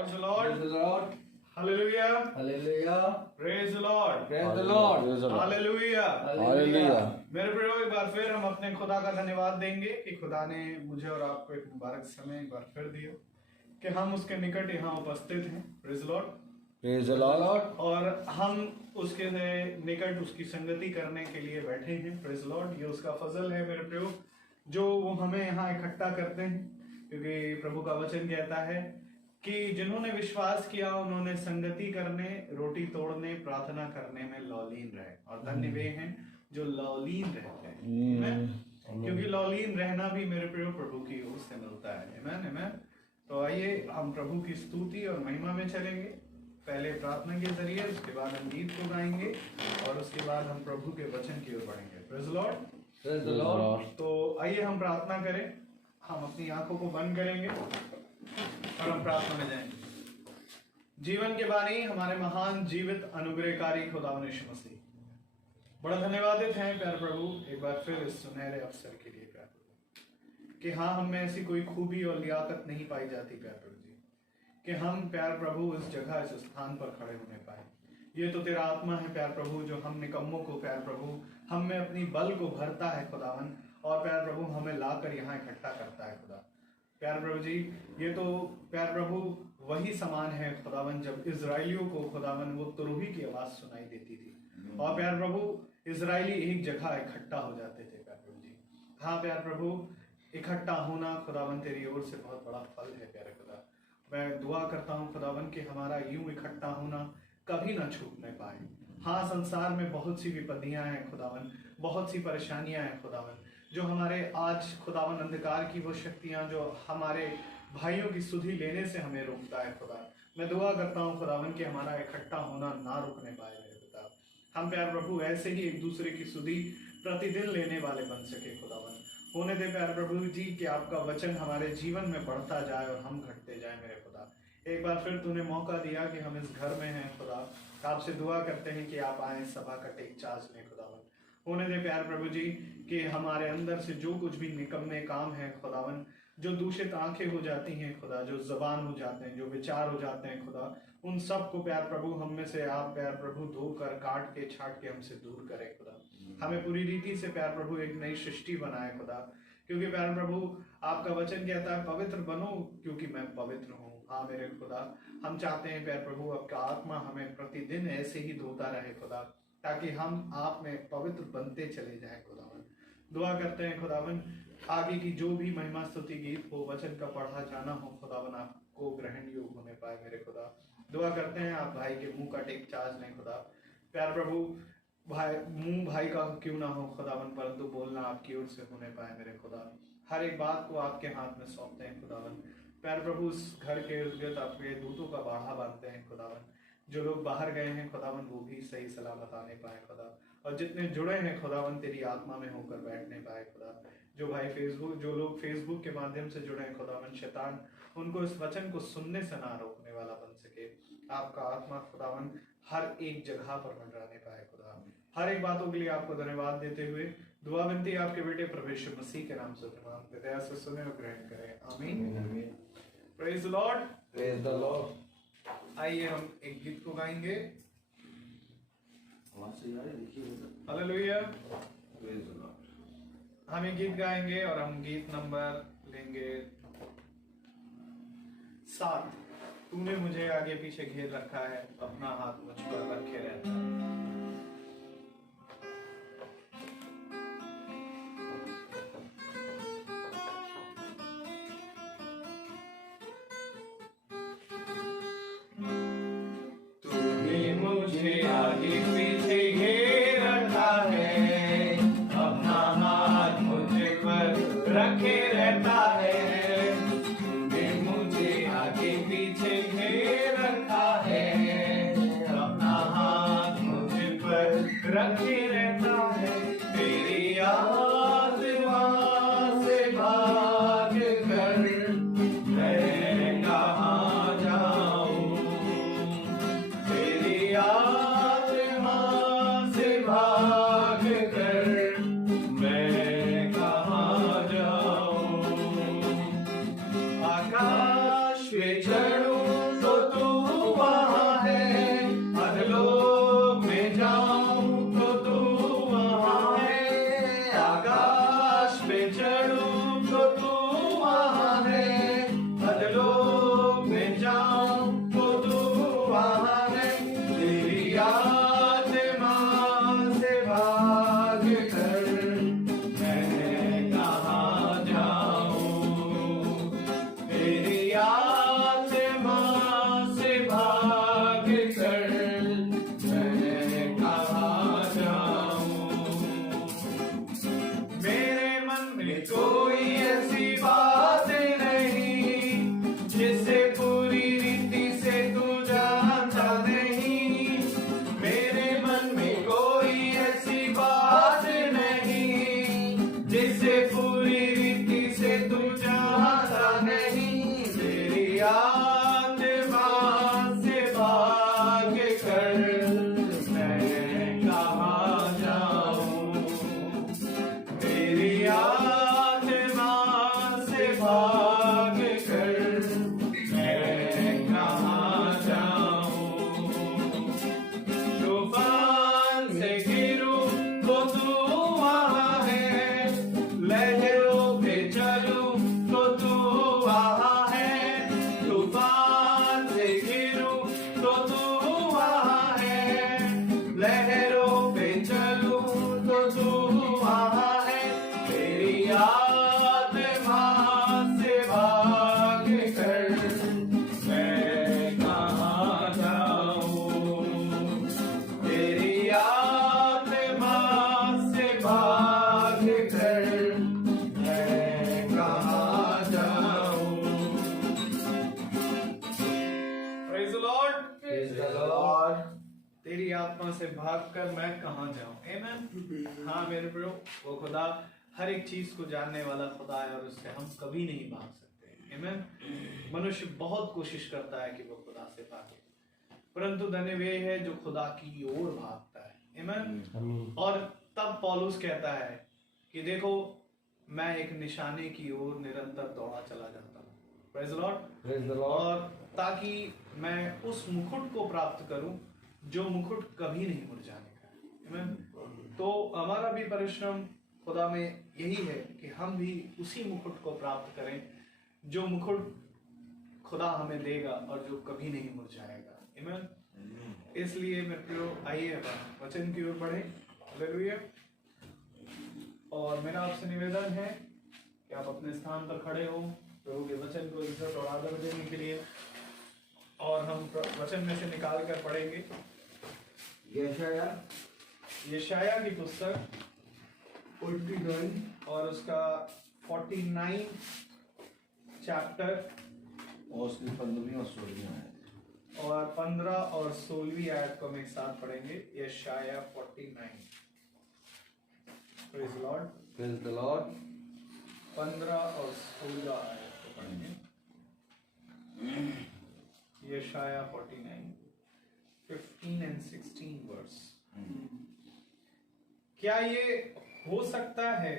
Praise the Lord. Praise the Lord. Hallelujah. Hallelujah. Praise the Lord. Praise the Lord. Hallelujah. Hallelujah. मेरे प्रियो, एक बार फिर हम अपने खुदा का धन्यवाद देंगे कि खुदा ने मुझे और आपको एक मुबारक समय एक बार फिर दिया कि हम उसके निकट यहाँ उपस्थित हैं। Praise Lord. Praise the Lord. और हम उसके निकट उसकी संगति करने के लिए बैठे हैं। Praise Lord. ये उसका फजल है मेरे प्रियो, जो वो हमें यहाँ इकट्ठा करते हैं, क्योंकि प्रभु का वचन कहता है कि जिन्होंने विश्वास किया उन्होंने संगति करने, रोटी तोड़ने, प्रार्थना करने में लौलीन रहे, और धन्य वे हैं जो लौलीन रहते हैं। क्योंकि लौलीन रहना भी मेरे प्रियो प्रभु की ओर से मिलता है। आमीन आमीन। तो आइए हम प्रभु की स्तुति और महिमा में चलेंगे, पहले प्रार्थना के जरिए, उसके बाद हम गीत को गाएंगे और उसके बाद हम प्रभु के वचन की ओर बढ़ेंगे। Praise Lord. Praise the Lord. तो आइए हम प्रार्थना करें। हम अपनी आंखों को बंद करेंगे और हम प्रार्थना में जाएंगे। जीवन के बानी हमारे महान जीवित अनुग्रहकारी खुदा यीशु मसीह, बड़ा धन्यवादित हैं प्यारे प्रभु एक बार फिर इस सुनहरे अवसर के लिए प्यारे प्रभु, कि हाँ हम में ऐसी कोई खूबी और लियाकत नहीं पाई जाती प्यारे प्रभु जी, कि हम प्यारे प्रभु इस जगह इस स्थान पर खड़े होने पाए। ये तो तेरा आत्मा है प्यारे प्रभु, जो हम निकम्मों को प्यारे प्रभु हम में अपनी बल को भरता है खुदावन, और प्यारे प्रभु हमें लाकर यहाँ इकट्ठा करता है खुदा। प्यारे प्रभु जी, ये तो प्यारे प्रभु वही समान है खुदावन जब इजराइलियों को खुदावन वो तुरही की आवाज सुनाई देती थी, और प्यारे प्रभु इजराइली एक जगह इकट्ठा हो जाते थे प्यारे प्रभु जी। हाँ प्यारे प्रभु, इकट्ठा होना खुदावन तेरी ओर से बहुत बड़ा फल है प्यारे खुदा। मैं दुआ करता हूँ खुदावन कि हमारा यूं इकट्ठा होना कभी ना छूटने पाए। हाँ, संसार में बहुत सी विपत्तियां हैं खुदावन, बहुत सी परेशानियां हैं खुदावन, जो हमारे आज खुदावन अंधकार की वो शक्तियां जो हमारे भाइयों की सुधि लेने से हमें रोकता है खुदा। मैं दुआ करता हूँ खुदावन कि हमारा इकट्ठा होना ना रुकने पाए मेरे खुदा। हम प्यार प्रभु ऐसे ही एक दूसरे की सुधि प्रतिदिन लेने वाले बन सके खुदावन। होने दे प्यार प्रभु जी कि आपका वचन हमारे जीवन में बढ़ता जाए और हम घटते जाए मेरे खुदा। एक बार फिर तूने मौका दिया कि हम इस घर में हैं खुदा, आपसे दुआ करते हैं कि आप आए, सभा का टेक चार्ज लें खुदावन। होने दे प्यार प्रभु जी कि हमारे अंदर से जो कुछ भी निकम्मे काम है खुदावन, जो दूषित आंखें हो जाती हैं खुदा, जो जबान हो जाते हैं, जो विचार हो जाते हैं खुदा, उन सब को प्यार प्रभु हम में से आप प्यार प्रभु धोकर काट के छाट के हमसे दूर करें खुदा। हमें पूरी रीति से प्यार प्रभु एक नई सृष्टि बनाए खुदा, क्योंकि प्यार प्रभु आपका वचन कहता है पवित्र बनो क्योंकि मैं पवित्र हूँ। हाँ मेरे खुदा, हम चाहते हैं प्यार प्रभु आपका आत्मा हमें प्रतिदिन ऐसे ही धोता रहे खुदा, ताकि हम आप में पवित्र बनते चले जाएं खुदावन। दुआ करते हैं खुदावन आगे की जो भी महिमा स्तुति गीत हो, वचन का पढ़ा जाना हो खुदावन, आपको ग्रहण योग होने पाए मेरे खुदा। दुआ करते हैं आप भाई के मुंह का टेक चार्ज लें खुदा। प्यार प्रभु भाई का क्यों ना हो खुदावन, परंतु बोलना आपकी ओर से होने पाए मेरे खुदा। हर एक बात को आपके हाथ में सौंपते हैं खुदावन। प्यार प्रभु उस घर के इर्द गिर्द आपके दूतों का बाड़ा बांधते हैं खुदावन। जो लोग बाहर गए हैं खुदावन वो भी सही सलामत आने पाए खुदा, और जितने जुड़े हैं खुदावन तेरी आत्मा में होकर बैठने पाए खुदा। जो लोग फेसबुक के माध्यम से जुड़े हैं खुदावन, शैतान उनको इस वचन को सुनने से ना रोकने वाला बन सके। आपका आत्मा खुदावन हर एक जगह पर मंडराने पाए खुदा। हर एक बातों के लिए आपको धन्यवाद देते हुए दुआ विनती आपके बेटे प्रभु यीशु मसीह के नाम से दया से सुने और ग्रहण करें। आमीन। Praise the Lord. Praise the Lord. आइए हम एक गीत को गाएंगे। हालेलुया। Praise the Lord. हम एक गीत गाएंगे और हम गीत नंबर लेंगे 7। तूने मुझे आगे पीछे घेर रखा है, अपना हाथ मुझ पर रखे रहता है। तूने मुझे आगे पीछे घेर रखा है, अपना हाथ मुझ पर रखे रहता है। तूने मुझे आगे पीछे घेर रखा है, अपना हाथ मुझ पर रखे रहता है। तेरी आत्मा से भाग कर मैं कहाँ जाऊं, तेरी आत्मा से भाग कर मैं कहाँ जाऊं। आकाश पे चढ़ूं तो में जाऊं तो तू वहां है, तेरी आत्मा से भाग कर मैं कहाँ जाऊं, तेरी आत्मा से भाग कर मैं कहाँ जाऊं। मेरे मन में कोई ऐसी बात नहीं जिसे पूरी रीति से तू जानता नहीं, मेरे मन में कोई ऐसी बात नहीं जिसे पूरी रीति से तू जानता नहीं, तेरी आत्मा से भाग कर मैं कहाँ जाऊं, तेरी आत्मा से भाग कर मैं कहाँ जाऊं। तूफान से गिरूं तो तू वहां है, लहरों पे चलूं तो तू वहां है, तूफान से गिरूं तो तू वहां है, लहरों पे चलूं तो तू वहां है, तेरी आत्मा से भाग कर मैं कहाँ जाऊं, तेरी आत्मा से भाग कर मैं कहाँ जाऊं। Praise the Lord. Praise the Lord. तेरी आत्मा से भागकर मैं कहाँ जाऊं। आमीन। हाँ मेरे प्रियो, वो खुदा हर एक चीज को जानने वाला खुदा है और उससे हम कभी नहीं भाग सकते। आमीन। मनुष्य बहुत कोशिश करता है कि वो खुदा से भागे, परंतु धन्य वे है जो खुदा की ओर भागता है। आमीन। और तब पौलुस कहता है कि देखो मैं एक निशाने की ओर निरंतर दौड़ा चला जाता हूँ। Praise the Lord. Praise the Lord. और ताकि मैं उस मुकुट को प्राप्त करूं जो मुकुट कभी नहीं मुरझाने का है। आमीन। तो हमारा भी परिश्रम खुदा में यही है कि हम भी उसी मुकुट को प्राप्त करें जो मुकुट खुदा हमें देगा और जो कभी नहीं मुरझाएगा। आमीन। इसलिए मेरे प्रियो आइए वचन की ओर बढ़े। हालेलुया। और मेरा आपसे निवेदन है कि आप अपने स्थान पर खड़े हो प्रभु के वचन को इज्जत और आदर देने के लिए, और हम वचन में से निकाल कर पढ़ेंगे यशाया की पुस्तक 49 और उसका 49 चैप्टर और उसकी 15वीं और 16वीं आयत। और 15 और 16वीं आयत को हम एक साथ पढ़ेंगे। यशाया 49। Praise the Lord. Praise the Lord. 15 और 16 आयत को पढ़ेंगे। यशाया 49 15 and 16 वर्स। क्या ये हो सकता है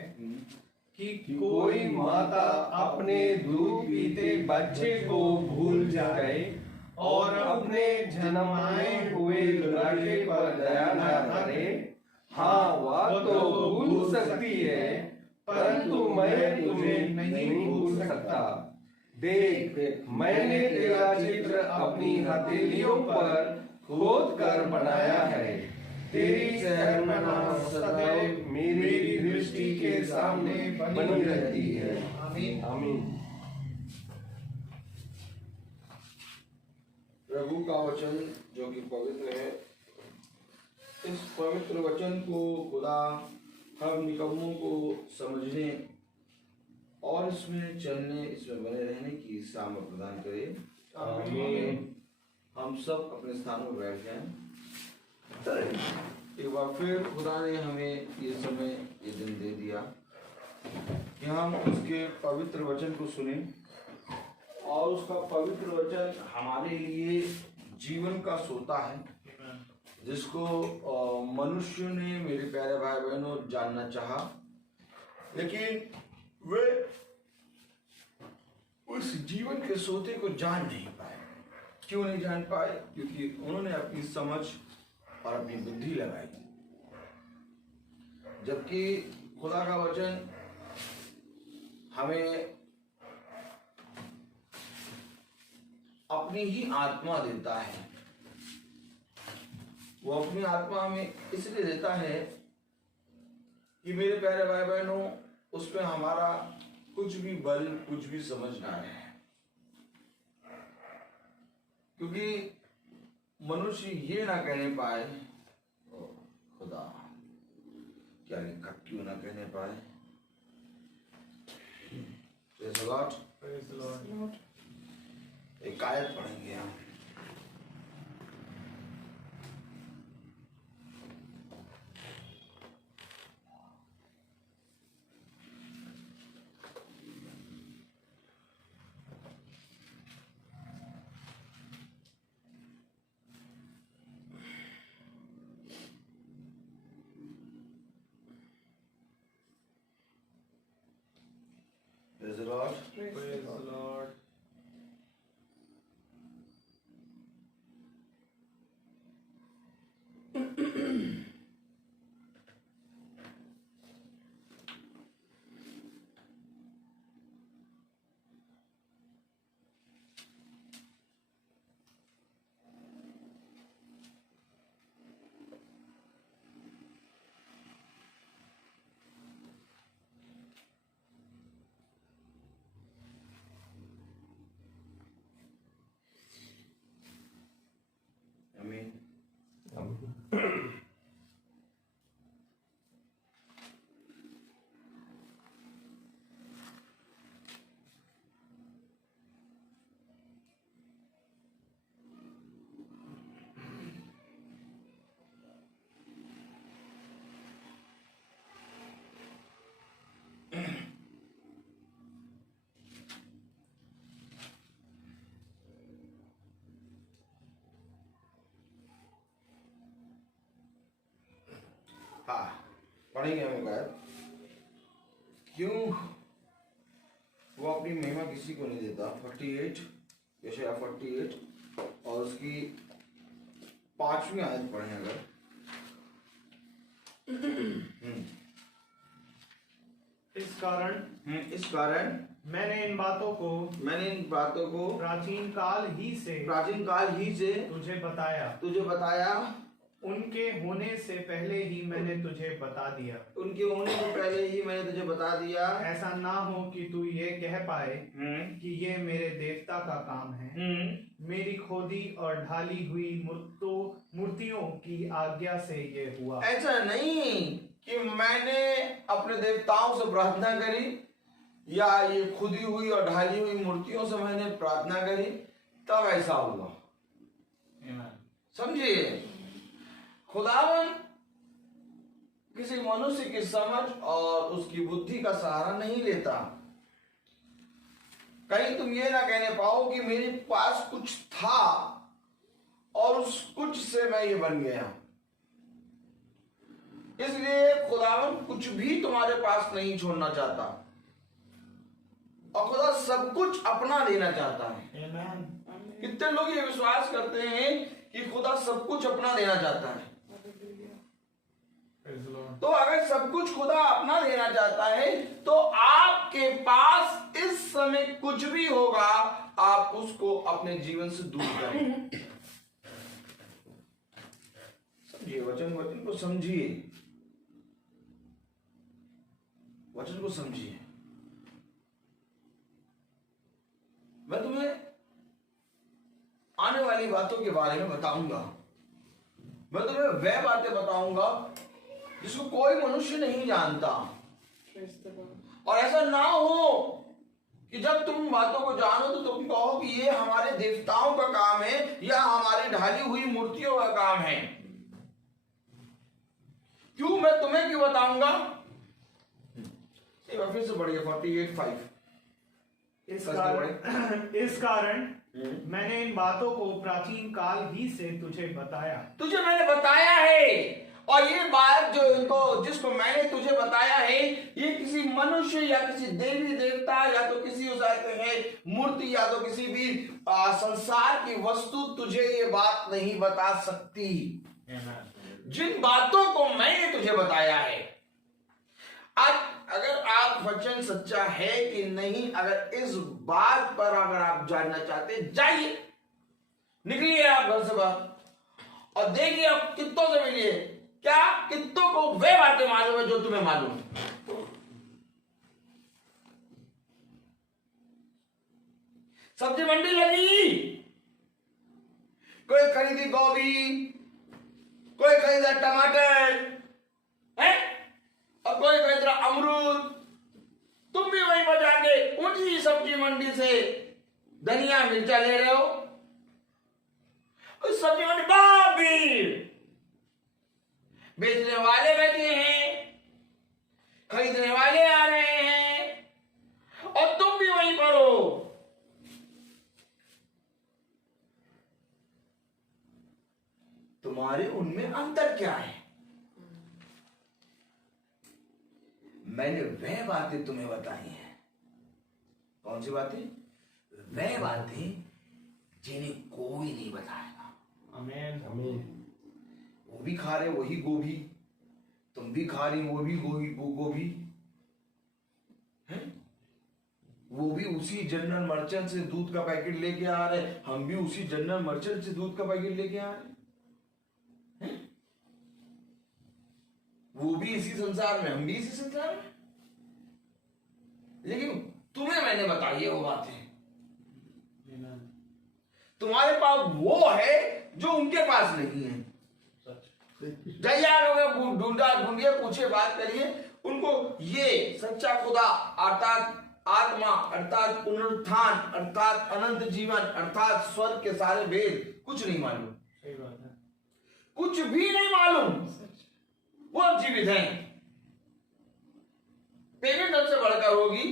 कि कोई माता अपने दूध पीते बच्चे को भूल जाए और अपने जन्माए हुए लड़के पर दया न करे? हाँ, वह तो भूल सकती है, परंतु मैं तुम्हें नहीं भूल सकता। देख, मैंने तेरा चित्र अपनी हथेलियों पर खोद कर बनाया है। तेरी शहरपनाह सदैव मेरी दृष्टि के सामने बनी रहती है। आमीन। आमीन। प्रभु का वचन जो कि पवित्र है, इस पवित्र वचन को खुदा हम निकम्मों को समझने और इसमें चलने, इसमें बने रहने की सामर्थ प्रदान करे। आमीन। हम सब अपने स्थानों पर बैठ जाएं। एक बार फिर खुदा ने हमें ये समय, ये दिन दे दिया कि हम उसके पवित्र वचन को सुने और उसका पवित्र वचन हमारे लिए जीवन का सोता है, जिसको मनुष्य ने, मेरे प्यारे भाई बहनों, जानना चाहा, लेकिन वे उस जीवन के सोते को जान नहीं पाए। क्यों नहीं जान पाए? क्योंकि उन्होंने अपनी समझ और अपनी बुद्धि लगाई, जबकि खुदा का वचन हमें अपनी ही आत्मा देता है। वो अपनी आत्मा हमें इसलिए देता है कि मेरे प्यारे भाई बहनों, उस पर हमारा कुछ भी बल, कुछ भी समझ ना आए। क्योंकि मनुष्य ये ना कहने पाए, खुदा क्या लिखा, क्यों ना कहने पाए। Praise the Lord। Praise the Lord। एक आयत पढ़ेंगे हम। Praise the Lord। Praise the Lord। आमीन। हाँ, पढ़ेंगे हम आयत। क्यों वो अपनी महिमा किसी को नहीं देता। 48 यशायाह 48 और उसकी 5वीं आयत पढ़ें अगर। इस कारण मैंने इन बातों को प्राचीन काल ही से तुझे बताया। उनके होने से पहले ही मैंने तुझे बता दिया। ऐसा ना हो कि तू ये कह पाए कि ये मेरे देवता का काम है। मेरी खोदी और ढाली हुई मूर्तियों की आज्ञा से ये हुआ। ऐसा नहीं कि मैंने अपने देवताओं से प्रार्थना करी या ये खुदी हुई और ढाली हुई मूर्तियों से मैंने प्रार्थना करी तब ऐसा हुआ। समझिए, खुदावन किसी मनुष्य की समझ और उसकी बुद्धि का सहारा नहीं लेता। कहीं तुम ये ना कहने पाओ कि मेरे पास कुछ था और उस कुछ से मैं ये बन गया। इसलिए खुदावन कुछ भी तुम्हारे पास नहीं छोड़ना चाहता और खुदा सब कुछ अपना देना चाहता है। कितने लोग ये विश्वास करते हैं कि खुदा सब कुछ अपना देना चाहता है। तो अगर सब कुछ खुदा अपना देना चाहता है तो आपके पास इस समय कुछ भी होगा, आप उसको अपने जीवन से दूर करें। समझिए, वचन को समझिए, वचन को समझिए। मैं तुम्हें आने वाली बातों के बारे में बताऊंगा। मैं तुम्हें वह बातें बताऊंगा जिसको कोई मनुष्य नहीं जानता। और ऐसा ना हो कि जब तुम बातों को जानो तो तुम कहो कि ये हमारे देवताओं का काम है या हमारी ढाली हुई मूर्तियों का काम है। क्यों मैं तुम्हें क्यों बताऊंगा? एक बार फिर से पढ़िए 48:5। इस कारण मैंने इन बातों को प्राचीन काल ही से तुझे मैंने बताया है। और ये बात जिसको मैंने तुझे बताया है, ये किसी मनुष्य या किसी देवी देवता या तो किसी मूर्ति या तो किसी भी संसार की वस्तु तुझे ये बात नहीं बता सकती। जिन बातों को मैंने तुझे बताया है, अगर आप वचन सच्चा है कि नहीं, अगर इस बात पर अगर आप जानना चाहते, जाइए निकलिए आप घर से बाहर और देखिए आप कित्तों से मिलिए। क्या कित्तों को वे बातें मालूम है जो तुम्हें मालूम है? सब्जी मंडी लगी, कोई खरीदी गोभी, कोई खरीदा टमाटर है और कोई खरीद रहा अमरूद। तुम भी वहीं पर जाके ऊंची सब्जी मंडी से धनिया मिर्चा ले रहे हो। उस सब्जी मंडी बहुत भीड़, बेचने वाले बैठे हैं, खरीदने वाले आ रहे हैं और तुम भी वहीं पर हो। तुम्हारे उनमें अंतर क्या है? मैंने वह बातें तुम्हें बताई हैं। कौन सी बातें? वह बातें जिन्हें कोई नहीं बताएगा। आमीन। आमीन। वो भी खा रहे वही गोभी, तुम भी खा रही वो भी गोभी है? वो भी उसी जनरल मर्चेंट से दूध का पैकेट लेके आ रहे, हम भी उसी जनरल मर्चेंट से दूध का पैकेट लेके आ रहे हैं। वो भी इसी संसार में, हम भी इसी संसार में। लेकिन तुम्हें मैंने बताई है वो बातें। तुम्हारे पास वो है जो उनके पास नहीं है। ढूंढिए, पूछिए, बात करिए उनको। ये सच्चा खुदा अर्थात आत्मा अर्थात पुनरुत्थान अर्थात अनंत जीवन अर्थात स्वर्ग के सारे भेद कुछ नहीं मालूम। सही बात है। कुछ भी नहीं मालूम। वो अब जीवित हैं। पेमेंट हमसे बढ़कर होगी,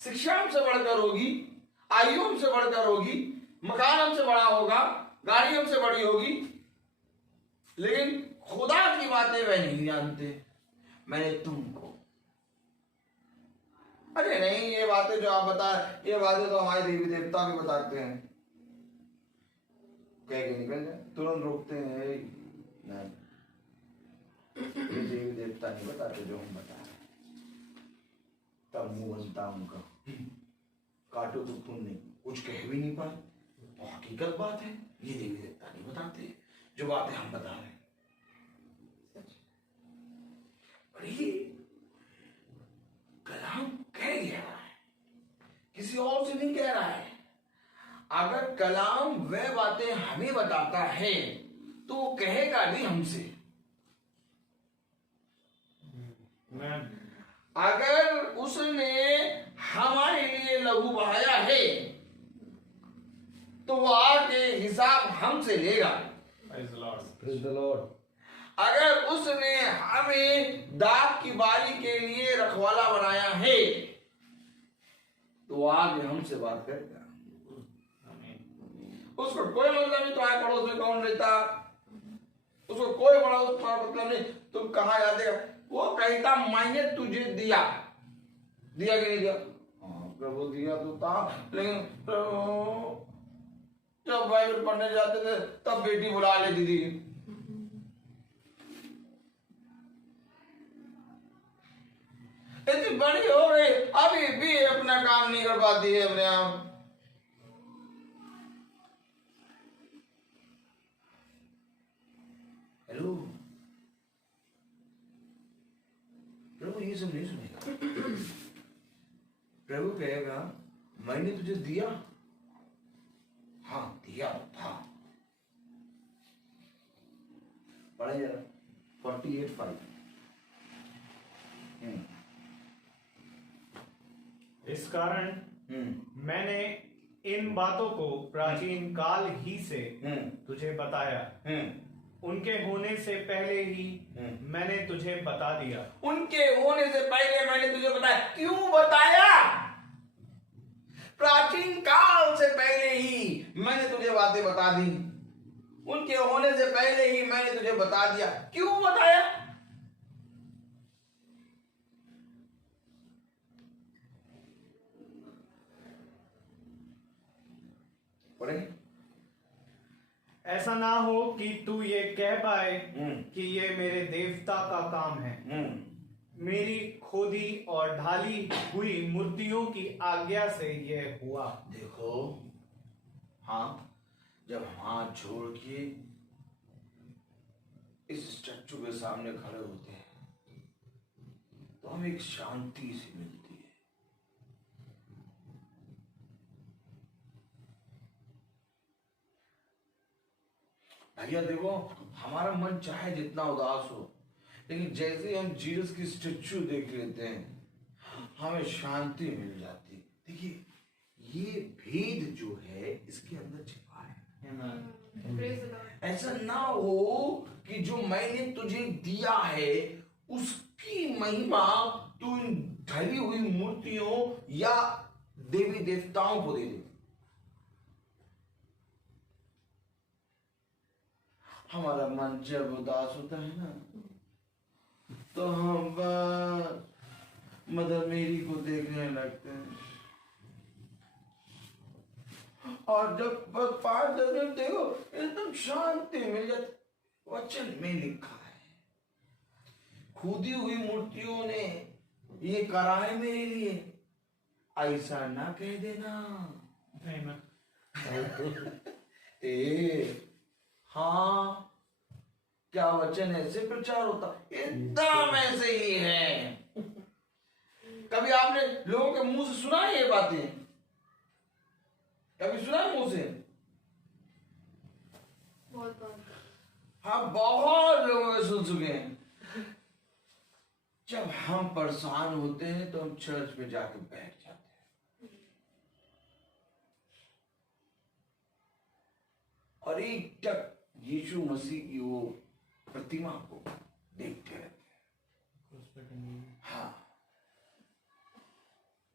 शिक्षा हमसे बढ़कर होगी, आयु हमसे बढ़कर होगी, मकान हमसे बड़ा होगा, गाड़ी हमसे बड़ी होगी, लेकिन खुदा की बातें वह नहीं जानते। मैंने तुमको, अरे नहीं, ये बातें जो आप बता, ये बातें तो हमारे देवी देवता भी बताते हैं। कह के निकल जाए, तुरंत रोकते हैं। नहीं, ये देवी देवता नहीं बताते जो हम बता रहे। तब मुंह बनता उनका, काटो तो तुम नहीं, कुछ कह भी नहीं पाए। तो हकीकत बात है, ये देवी देवता नहीं बताते जो बातें हम बता रहे हैं। ये कलाम कह गया है, किसी और से नहीं कह रहा है। अगर कलाम वह बातें हमें बताता है तो वो कहेगा भी हमसे। अगर उसने हमारे लिए लहू बहाया है तो वो आके हिसाब हमसे लेगा। Praise the Lord. अगर उसने हमें दाग की बारी के लिए रखवाला बनाया है तो वो आगे हमसे बात करेगा। उसको कोई मतलब नहीं तुम्हारे पड़ोस में कौन रहता, उसको कोई बड़ा उसका मतलब नहीं तुम कहाँ जाते। वो कहता मैंने तुझे दिया, दिया कि नहीं दिया? हाँ प्रभु दिया तो था, लेकिन जब बाइबल पढ़ने जाते थे तब बेटी बुला लेती थी। इतनी बड़ी हो गई अभी भी अपना काम नहीं कर पाती है अपने आप। हेलो, प्रभु ये सब नहीं सुनेगा। प्रभु कहेगा मैंने तुझे दिया, हाँ दिया था। पढ़े जरा 48:5। इस कारण मैंने इन बातों को प्राचीन काल ही से तुझे बताया, उनके होने से पहले ही मैंने तुझे बता दिया। उनके होने से पहले मैंने तुझे बताया। क्यों बताया? प्राचीन काल से पहले ही मैंने तुझे बातें बता दी, उनके होने से पहले ही मैंने तुझे बता दिया। क्यों बताया? ऐसा ना हो कि तू ये कह पाए कि ये मेरे देवता का काम है, मेरी खोदी और ढाली हुई मूर्तियों की आज्ञा से ये हुआ। देखो, हाँ जब हाथ जोड़ के इस स्टैचू के सामने खड़े होते हैं तो हमें एक शांति सी मिलती है। भैया देखो, हमारा मन चाहे जितना उदास हो, लेकिन जैसे ही हम जीसस की स्टैचू देख लेते हैं हमें शांति मिल जाती है। देखिए, ये भेद जो है इसके अंदर छिपा है। ऐसा ना हो कि जो मैंने तुझे दिया है उसकी महिमा तू इन ढली हुई मूर्तियों या देवी देवताओं को दे दे। हमारा मन जब उदास होता है ना तो हम बस मदर मेरी को देखने लगते हैं, और जब बस 5-10 मिनट देखो एकदम शांति मिल जाती। वचन में लिखा है, खुदी हुई मूर्तियों ने ये करा है मेरे लिए, ऐसा ना कह देना। हाँ, क्या वचन ऐसे प्रचार होता? एकदम ऐसे ही है। कभी आपने लोगों के मुंह से सुना है ये बातें? कभी सुना है मुंह से? हाँ, बहुत लोगों ने सुन चुके हैं। जब हम परेशान होते हैं तो हम चर्च में जाकर बैठ जाते हैं और एक टक यीशु मसीह की वो प्रतिमा को देखते रहते हैं। हाँ,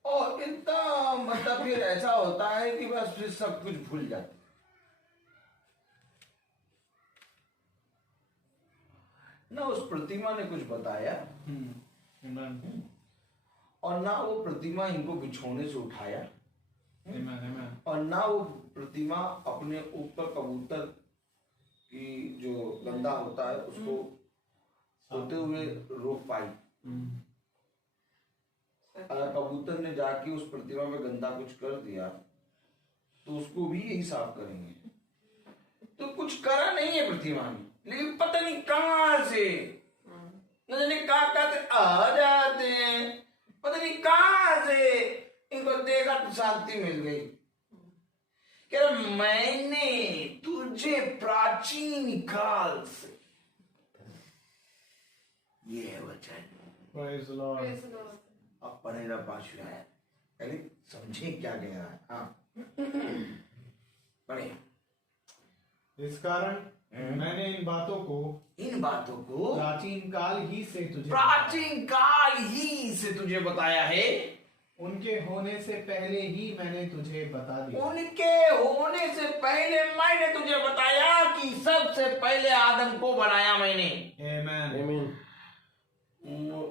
और इतना मतलब फिर ऐसा होता है कि बस फिर सब कुछ भूल जाते हैं। ना उस प्रतिमा ने कुछ बताया और ना वो प्रतिमा इनको बिछोने से उठाया और ना वो प्रतिमा अपने ऊपर कबूतर की जो गंदा होता है उसको होते हुए रोक पाई। अगर कबूतर ने जाके उस प्रतिमा में गंदा कुछ कर दिया तो उसको भी यही साफ करेंगे। तो कुछ करा नहीं है प्रतिमा ने, लेकिन पता नहीं कहां से न जाने कहां से आ जाते हैं, पता नहीं कहां से इनको देखा तो शांति मिल गई। कह रहा, मैंने तुझे प्राचीन काल से, ये है वचन। Praise the Lord. अब पढ़ेगा पाशु है, पहले समझे क्या कह रहा है। हाँ, पढ़े। इस कारण मैंने इन बातों को प्राचीन काल ही से तुझे बताया है। उनके होने से पहले ही मैंने तुझे बता दिया। उनके होने से पहले मैंने तुझे बताया कि सबसे पहले आदम को बनाया मैंने। आमीन।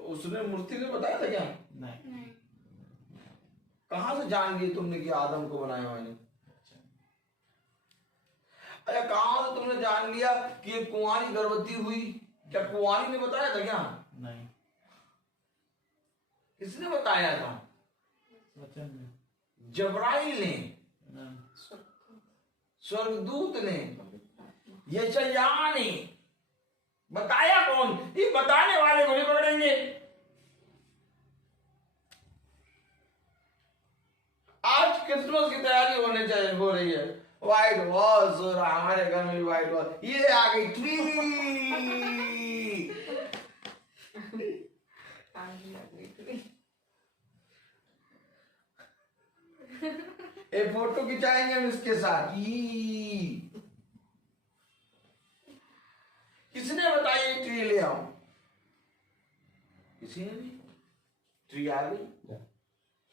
उसने मूर्ति ने बताया था क्या? नहीं। कहां से जान गई तुमने कि आदम को बनाया मैंने? अरे कहां से तुमने जान लिया कि ये कुंवारी गर्भवती हुई? क्या कुंवारी ने बताया था क्या? नहीं। किसने बताया था? वचन में। जबराइल ने, स्वर्गदूत ने, यशायाह ने बताया। कौन? ये बताने वाले को नहीं पकड़ेंगे। आज क्रिसमस की तैयारी हो रही है, व्हाइट वॉश हो रहा, हमारे घर में भी व्हाइट वॉश। ये आ गई ट्री। एक फोटो खिंचाएंगे हम इसके साथ। किसने बताया ट्री ले आओ? किसी ने नहीं। ट्री आ गई।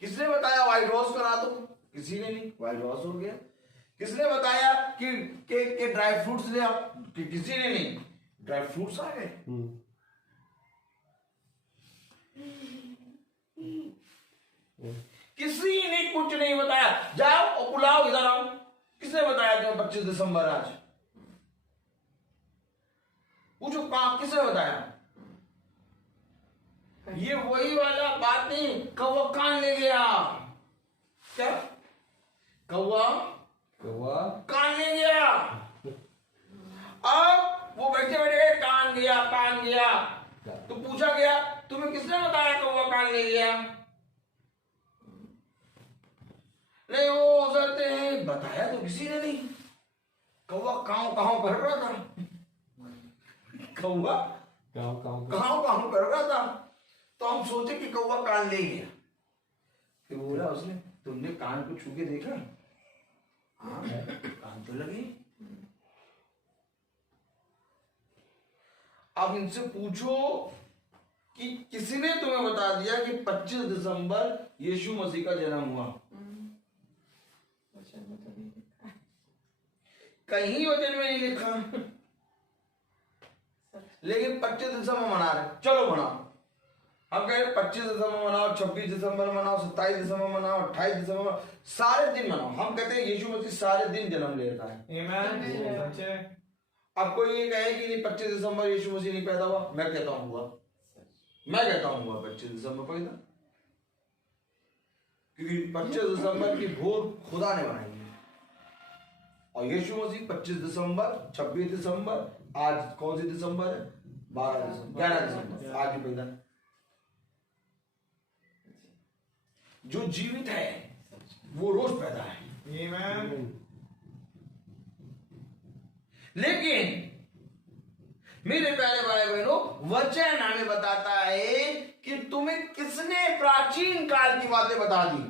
किसने बताया व्हाइट वॉश करा दो? किसी ने नहीं, व्हाइट वॉश हो गया। किसने बताया कि केक के ड्राई फ्रूट्स ले आओ? किसी ने नहीं, ड्राई फ्रूट्स आ गए। किसी ने कुछ नहीं बताया। जाओ और बुलाओ, इधर आओ। किसने बताया कि 25 दिसंबर आज? पूछो कहां, किसने बताया? ये वही वाला बात नहीं। कौवा कान ले गया। क्या? कौवा कान ले गया। पूछा गया तुम्हें किसने बताया कौवा कान ले गया? नहीं, वो हजरते हैं बताया तो किसी ने नहीं। कौवा काँव काँव कर रहा था, कौवा काँव काँव कर रहा था, तो हम सोचे कि कौवा कान ले गया। फिर बोला उसने, तुमने कान को छू के देखा? हाँ, कान तो लगे। अब इनसे पूछो कि किसने तुम्हें बता दिया कि 25 दिसंबर यीशु मसीह का जन्म हुआ? कहीं वचन में नहीं लिखा, लेकिन 25 दिसंबर मना रहे। चलो मनाओ, हम कह रहे 25 दिसंबर मनाओ, 26 दिसंबर मनाओ, 27 दिसंबर मनाओ, 28 दिसंबर, सारे दिन मनाओ। हम कहते हैं यीशु मसीह सारे दिन जन्म लेता है। आमीन। सच है। अब कोई ये कहे कि नहीं 25 दिसंबर यीशु मसीह नहीं पैदा हुआ, मैं कहता हूं हुआ, मैं कहता हूं हुआ 25 दिसंबर पैदा, क्योंकि 25 दिसंबर की भोर खुदा ने बनाई है। और यीशु मसीह 25 दिसंबर, 26 दिसंबर, आज कौन सी दिसंबर है? 12 दिसंबर, 11 दिसंबर, आज ही पैदा। जो जीवित है वो रोज पैदा है। आमीन। लेकिन मेरे प्यारे भाई बहनों, वचन हमें बताता है कि तुम्हें किसने प्राचीन काल की बातें बता दी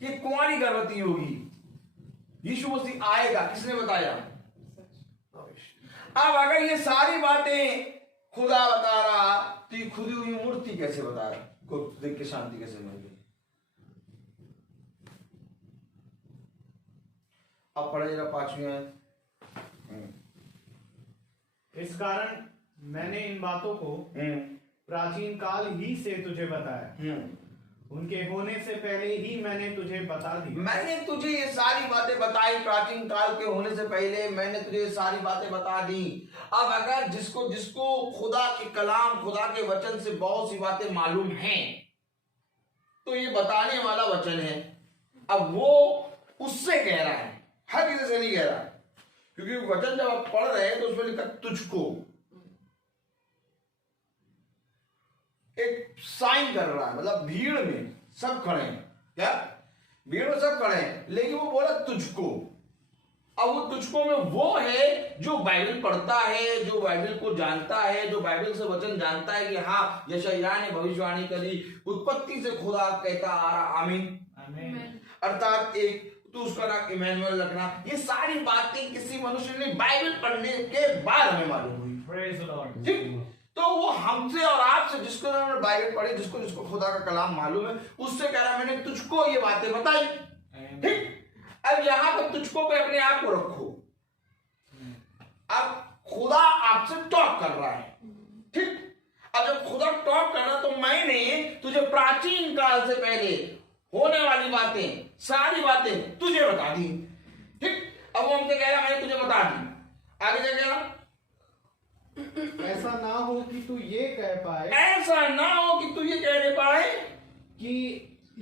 कि कुंवारी गर्भवती होगी, यीशु मसीह आएगा, किसने बताया? अब अगर ये सारी बातें खुदा बता रहा तो ये खुदी हुई मूर्ति कैसे बता रहा? को देख के शांति कैसे मिल गई? अब पढ़े जरा 5वीं आयत। इस कारण मैंने इन बातों को प्राचीन काल ही से तुझे बताया, उनके होने से पहले ही मैंने तुझे बता दी। मैंने तुझे ये सारी बातें बताई, प्राचीन काल के होने से पहले मैंने तुझे ये सारी बातें बता दी। अब अगर जिसको जिसको खुदा के कलाम, खुदा के वचन से बहुत सी बातें मालूम हैं, तो ये बताने वाला वचन है। अब वो उससे कह रहा है, हर किसी से नहीं कह रहा, क्योंकि वचन जब आप पढ़ रहे हैं तो उसमें लिखा तुझको, एक साइन कर रहा है, मतलब भीड़ में सब खड़े हैं, क्या भीड़ में सब खड़े हैं, लेकिन वो बोला तुझको। अब वो तुझको में वो है जो बाइबल पढ़ता है, जो बाइबल को जानता है, जो बाइबल से वचन जानता है कि हाँ यशायाह ने भविष्यवाणी करी, उत्पत्ति से खुदा कहता आ रहा। आमीन। अर्थात एक तो उसका नाम इमैनुअल रखना। ये सारी बातें किसी मनुष्य ने बाइबल पढ़ने के बाद हमें मालूम हुई। Praise the Lord. ठीक, तो वो हमसे और आपसे, जिसको हमने बाइबल पढ़ी, जिसको जिसको खुदा का कलाम मालूम है, उससे कह रहा मैंने तुझको ये बातें बताई। ठीक, अब यहां पर तुझको पे अपने आप को रखो। अब खुदा आपसे टॉक कर रहा है। ठीक, अब जब खुदा टॉक कर रहा, तो मैंने तुझे प्राचीन काल से पहले होने वाली बातें, सारी बातें तुझे बता दी। ठीक, अब वो हमसे कह रहा मैंने तुझे बता दी। आगे क्या कह रहा? ऐसा ना हो कि तू ये कह पाए, ऐसा ना हो कि तू ये कह पाए कि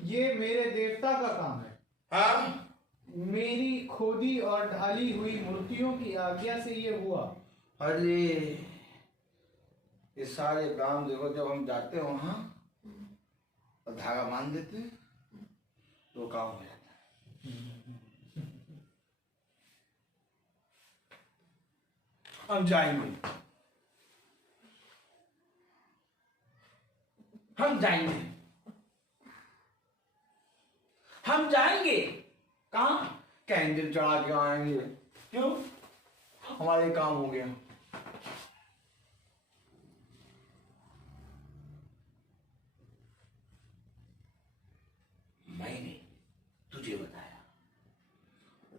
ये मेरे देवता का काम है, हाँ, मेरी खोदी और ढाली हुई मूर्तियों की आज्ञा से ये हुआ। अरे ये सारे काम देखो, जब हम जाते हो वहां और धागा बांध देते हैं तो काम हो जाता है। हम जाएंगे, हम जाएंगे, हम जाएंगे कहां? कैंडल चढ़ा के आएंगे। क्यों? हमारे काम हो गया। मैंने तुझे बताया,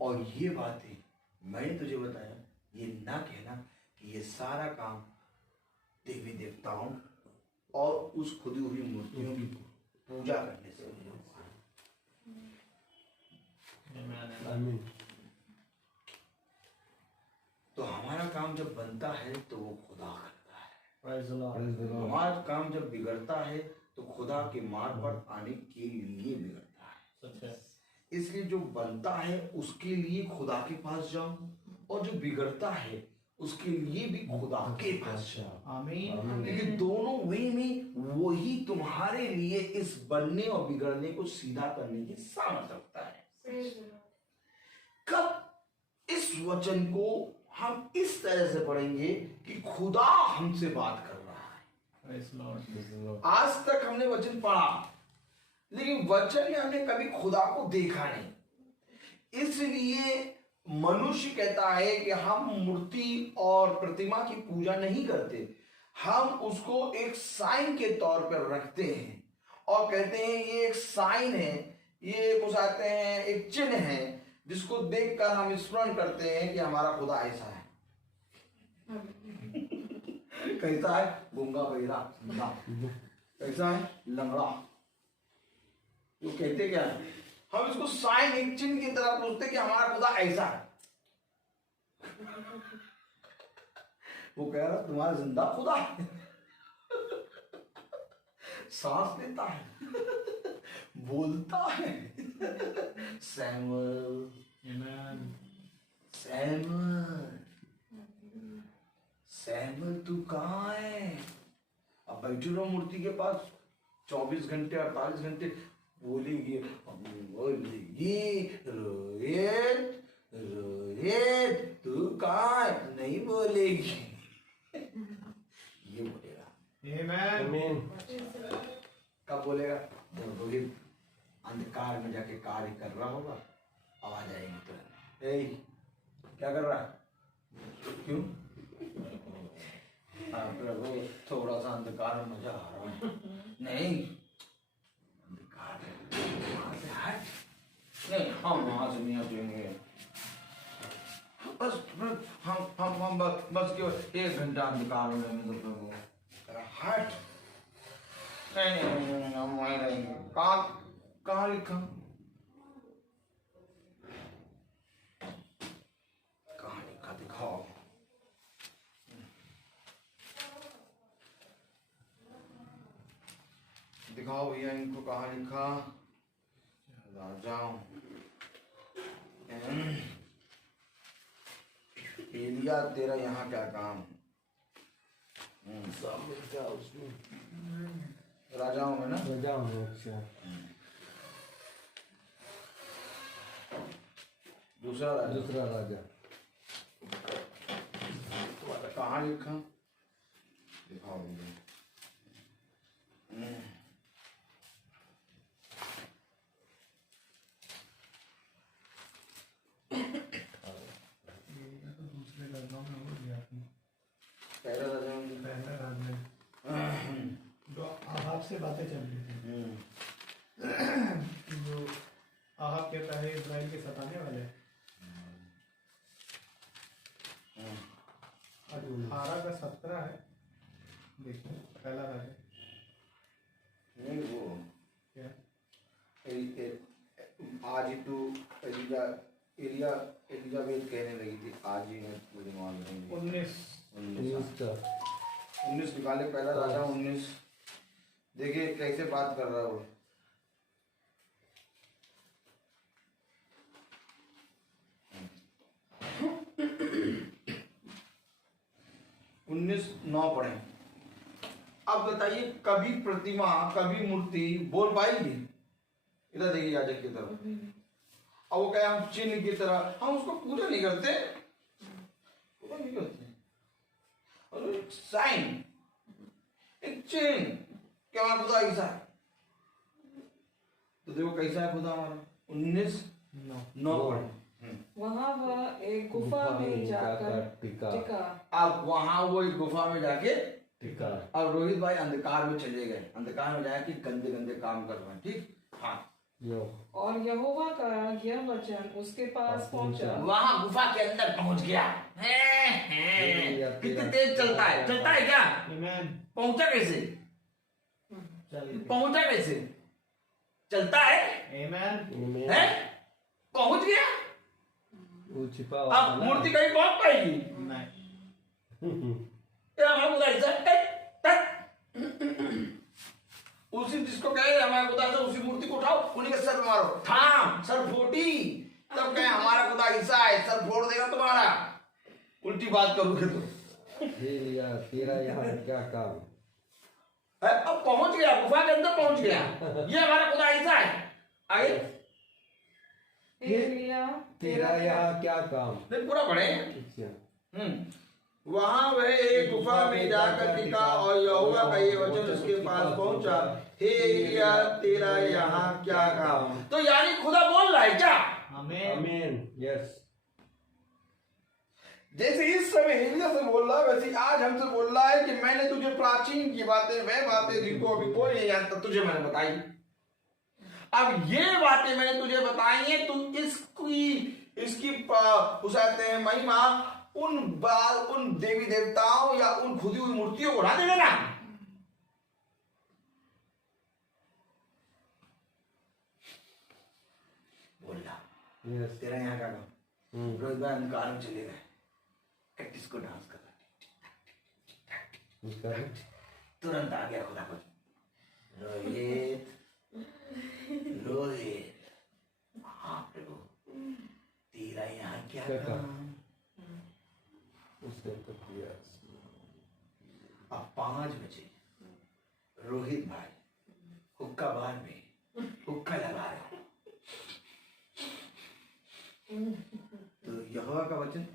और ये बातें मैंने तुझे बताया, ये ना कहना कि ये सारा काम देवी देवताओं और उस खुदी हुई मूर्तियों की पूजा करने से हुआ। तो हमारा काम जब बनता है तो वो खुदा करता है। हमारा काम जब बिगड़ता है तो खुदा के मार्ग पर आने के लिए बिगड़ता है। इसलिए जो बनता है उसके लिए खुदा के पास जाओ, और जो बिगड़ता है उसके लिए भी खुदा के पास जाओ। आमीन। लेकिन दोनों वे में वही तुम्हारे लिए इस बनने और बिगड़ने को सीधा करने की सामर्थ रखता है। कब इस वचन को हम इस तरह से पढ़ेंगे कि खुदा हमसे बात कर रहा है। Praise Lord. आज तक हमने वचन पढ़ा, लेकिन वचन में हमने कभी खुदा को देखा नहीं। इसलिए मनुष्य कहता है कि हम मूर्ति और प्रतिमा की पूजा नहीं करते, हम उसको एक साइन के तौर पर रखते हैं और कहते हैं ये एक साइन है, ये कुछ आते हैं एक चिन्ह है जिसको देखकर हम स्मरण करते हैं कि हमारा खुदा ऐसा है। कैसा है? गूंगा बहिरा अंधा। कैसा है? लंगड़ा। जो कहते क्या है, हम इसको साइन एक चिन्ह की तरह पूछते कि हमारा खुदा ऐसा है। वो कह रहा तुम्हारा जिंदा खुदा है, सांस लेता है, बोलता है। Samuel, Amen. सैमुअल, सैमुअल तू कहाँ है? अब बैठे रहो मूर्ति के पास 24 घंटे 48 घंटे, बोलेगी रोहित रोहित तू कहाँ है? नहीं बोलेगी। ये बोलेगा। Amen. कब बोलेगा? जब रोहित अंधकार में जाके कार्य कर रहा होगा, आवाज आएगी तुरंत, ए क्या कर रहा है? क्यों? हाँ प्रभु, थोड़ा सा अंधकार में मजा आ रहा है। नहीं, अंधकार वहां से हट। नहीं, हम वहां से नहीं हटेंगे। बस हम बस केवल 1 घंटा अंधकार में रहेंगे तो प्रभु हट। नहीं, हम वहीं रहेंगे। कहाँ लिखा? कहाँ लिखा? दिखाओ। दिखाओ भैया, इनको कहाँ लिखा? राजाओं। एलिया तेरा यहाँ क्या काम? सब मिलता है उसमें। राजाओं में ना? राजाओं में। अच्छा। दूसरा राजा। दूसरा राजा। कहाँ लिखा? दिखाओ मुझे। दूसरे राजाओं में हो गया आपने। पहला राजा में। पहले राज में जो आहाब से बातें चल रही थी, जो आहाब कहता है इस्राएल के सताने वाले। 18 का 17 है, देखिए पहला राजा। नहीं वो क्या? आज ही तो एलिजाबेथ कहने लगी थी, आज ही मैं पूरे मान लूंगी। 19 निकाले, पहला राजा 19। देखिए कैसे बात कर रहा है वो। उन्नीस 9 पढ़े। अब बताइए, कभी प्रतिमा कभी मूर्ति बोल पाएगी? इधर देखिए याजक की तरफ। और वो कहे हम चिन्ह की तरह, हम उसको पूजा नहीं करते, पूजा नहीं करते। और एक साइन, एक चिन्ह कि हमारा खुदा ऐसा है। तो देखो कैसा है खुदा हमारा। 19:9 पढ़े। वहाँ वह एक गुफा में जाकर टिका। अब वहां वो एक गुफा में जाके टिका। अब रोहित भाई अंधकार में चले गए, अंधकार में जाके गंदे गंदे काम कर रहे हैं। ठीक, हाँ। और यहोवा का यह वचन उसके पास पहुंचा। वहां गुफा के अंदर पहुंच गया। कितनी तेज चलता है, चलता है क्या? पहुंचा कैसे? पहुंचा कैसे? चलता है? हैं? पहुंच गया। वो छिपा अब मूर्ति कहीं पहुंच पाएगी? हमारा खुदा ऐसा है। उसी जिसको कहे हमारा खुदा ऐसा, उसी मूर्ति को उठाओ, उन्हीं के सर मारो, ठाम सर फोटी, तब कहे हमारा खुदा ऐसा है, सर फोड़ देगा तुम्हारा। उल्टी बात करोगे तो। हे एलिया तेरा यहाँ क्या काम? अब पहुंच गया, गुफा के अंदर पहुंच गया। ये हमारा खुदा ऐसा है। आगे एलिया तेरा यहाँ क्या काम? नहीं, पूरा पढ़े। अच्छा। वहां वह एक गुफा में जाकर टिका और यहोवा का ये वचन उसके पास पहुंचा, हे एलिया तेरा यहाँ क्या काम? तो यानी खुदा बोल रहा है क्या? आमीन। यस। जैसे इस समय एलिया से बोल रहा है, वैसे आज हमसे बोल रहा है कि मैंने तुझे प्राचीन की बातें, वह बातें जिनको अभी कोई नहीं जानता, तुझे मैंने बताई। अब ये बातें मैंने तुझे बताई है, तू इसकी उसाते हैं महिमा उन देवी देवताओं या उन खुदी हुई मूर्तियों को ना दे देना। बोल रहा यस। तेरा यहाँ का काम। रोहित भाई अंधकार में चले गए, कैक्टिस को डांस कर रहा, तुरंत आ गया खुदा को, रोहित रोहित, हाँ प्रभु तेरा यहाँ क्या काम? उसने तो किया। अब 5 बजे रोहित भाई हुक्का बार में हुक्का लगा रहे, तो यहोवा का वचन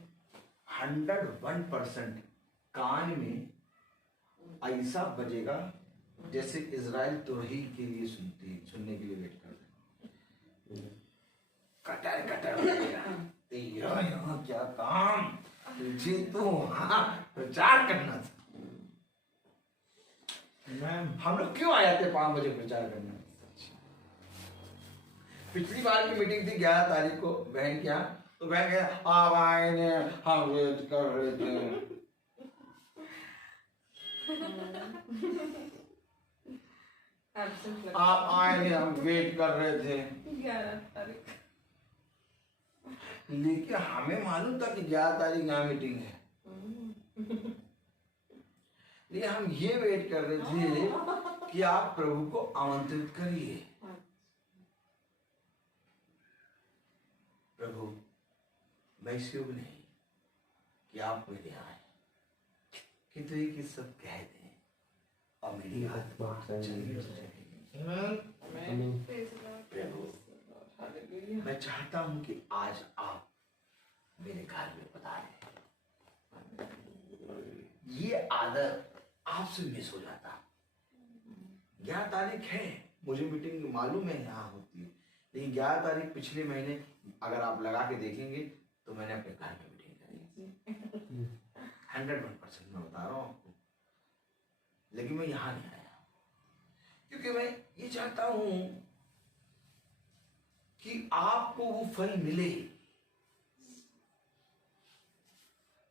101% कान में ऐसा बजेगा जैसे इजराइल तुरही के लिए सुनने के लिए वेट कर रहे, कटर कटर बजेगा। तो यहाँ क्या काम? तुझे तो वहां प्रचार करना था। हम लोग क्यों आए थे 5 बजे प्रचार करने? पिछली बार की मीटिंग थी 11 तारीख को बहन के यहाँ, तो बहन कहा आप आए ने, हम वेट कर रहे थे। आप आए ने, हम वेट कर रहे थे। 11 तारीख। लेकिन हमें मालूम था कि 11 तारीख यहाँ मीटिंग है, लेकिन हम ये वेट कर रहे थे कि आप प्रभु को आमंत्रित करिए। प्रभु मैं इस योग नहीं कि आप मेरे आए, किंतु एक सब कह दें और मेरी आत्मा चली जाएगी। प्रभु मैं चाहता हूं कि आज आप मेरे घर में पधारें। ये आदत आपसे मिस हो जाता। 11 तारीख है, मुझे मीटिंग मालूम है यहाँ होती है, लेकिन 11 तारीख पिछले महीने अगर आप लगा के देखेंगे तो मैंने अपने घर में मीटिंग करी 101% मैं बता रहा हूँ आपको। लेकिन मैं यहाँ नहीं आया क्योंकि मैं ये चाहता हूं कि आपको वो फल मिले।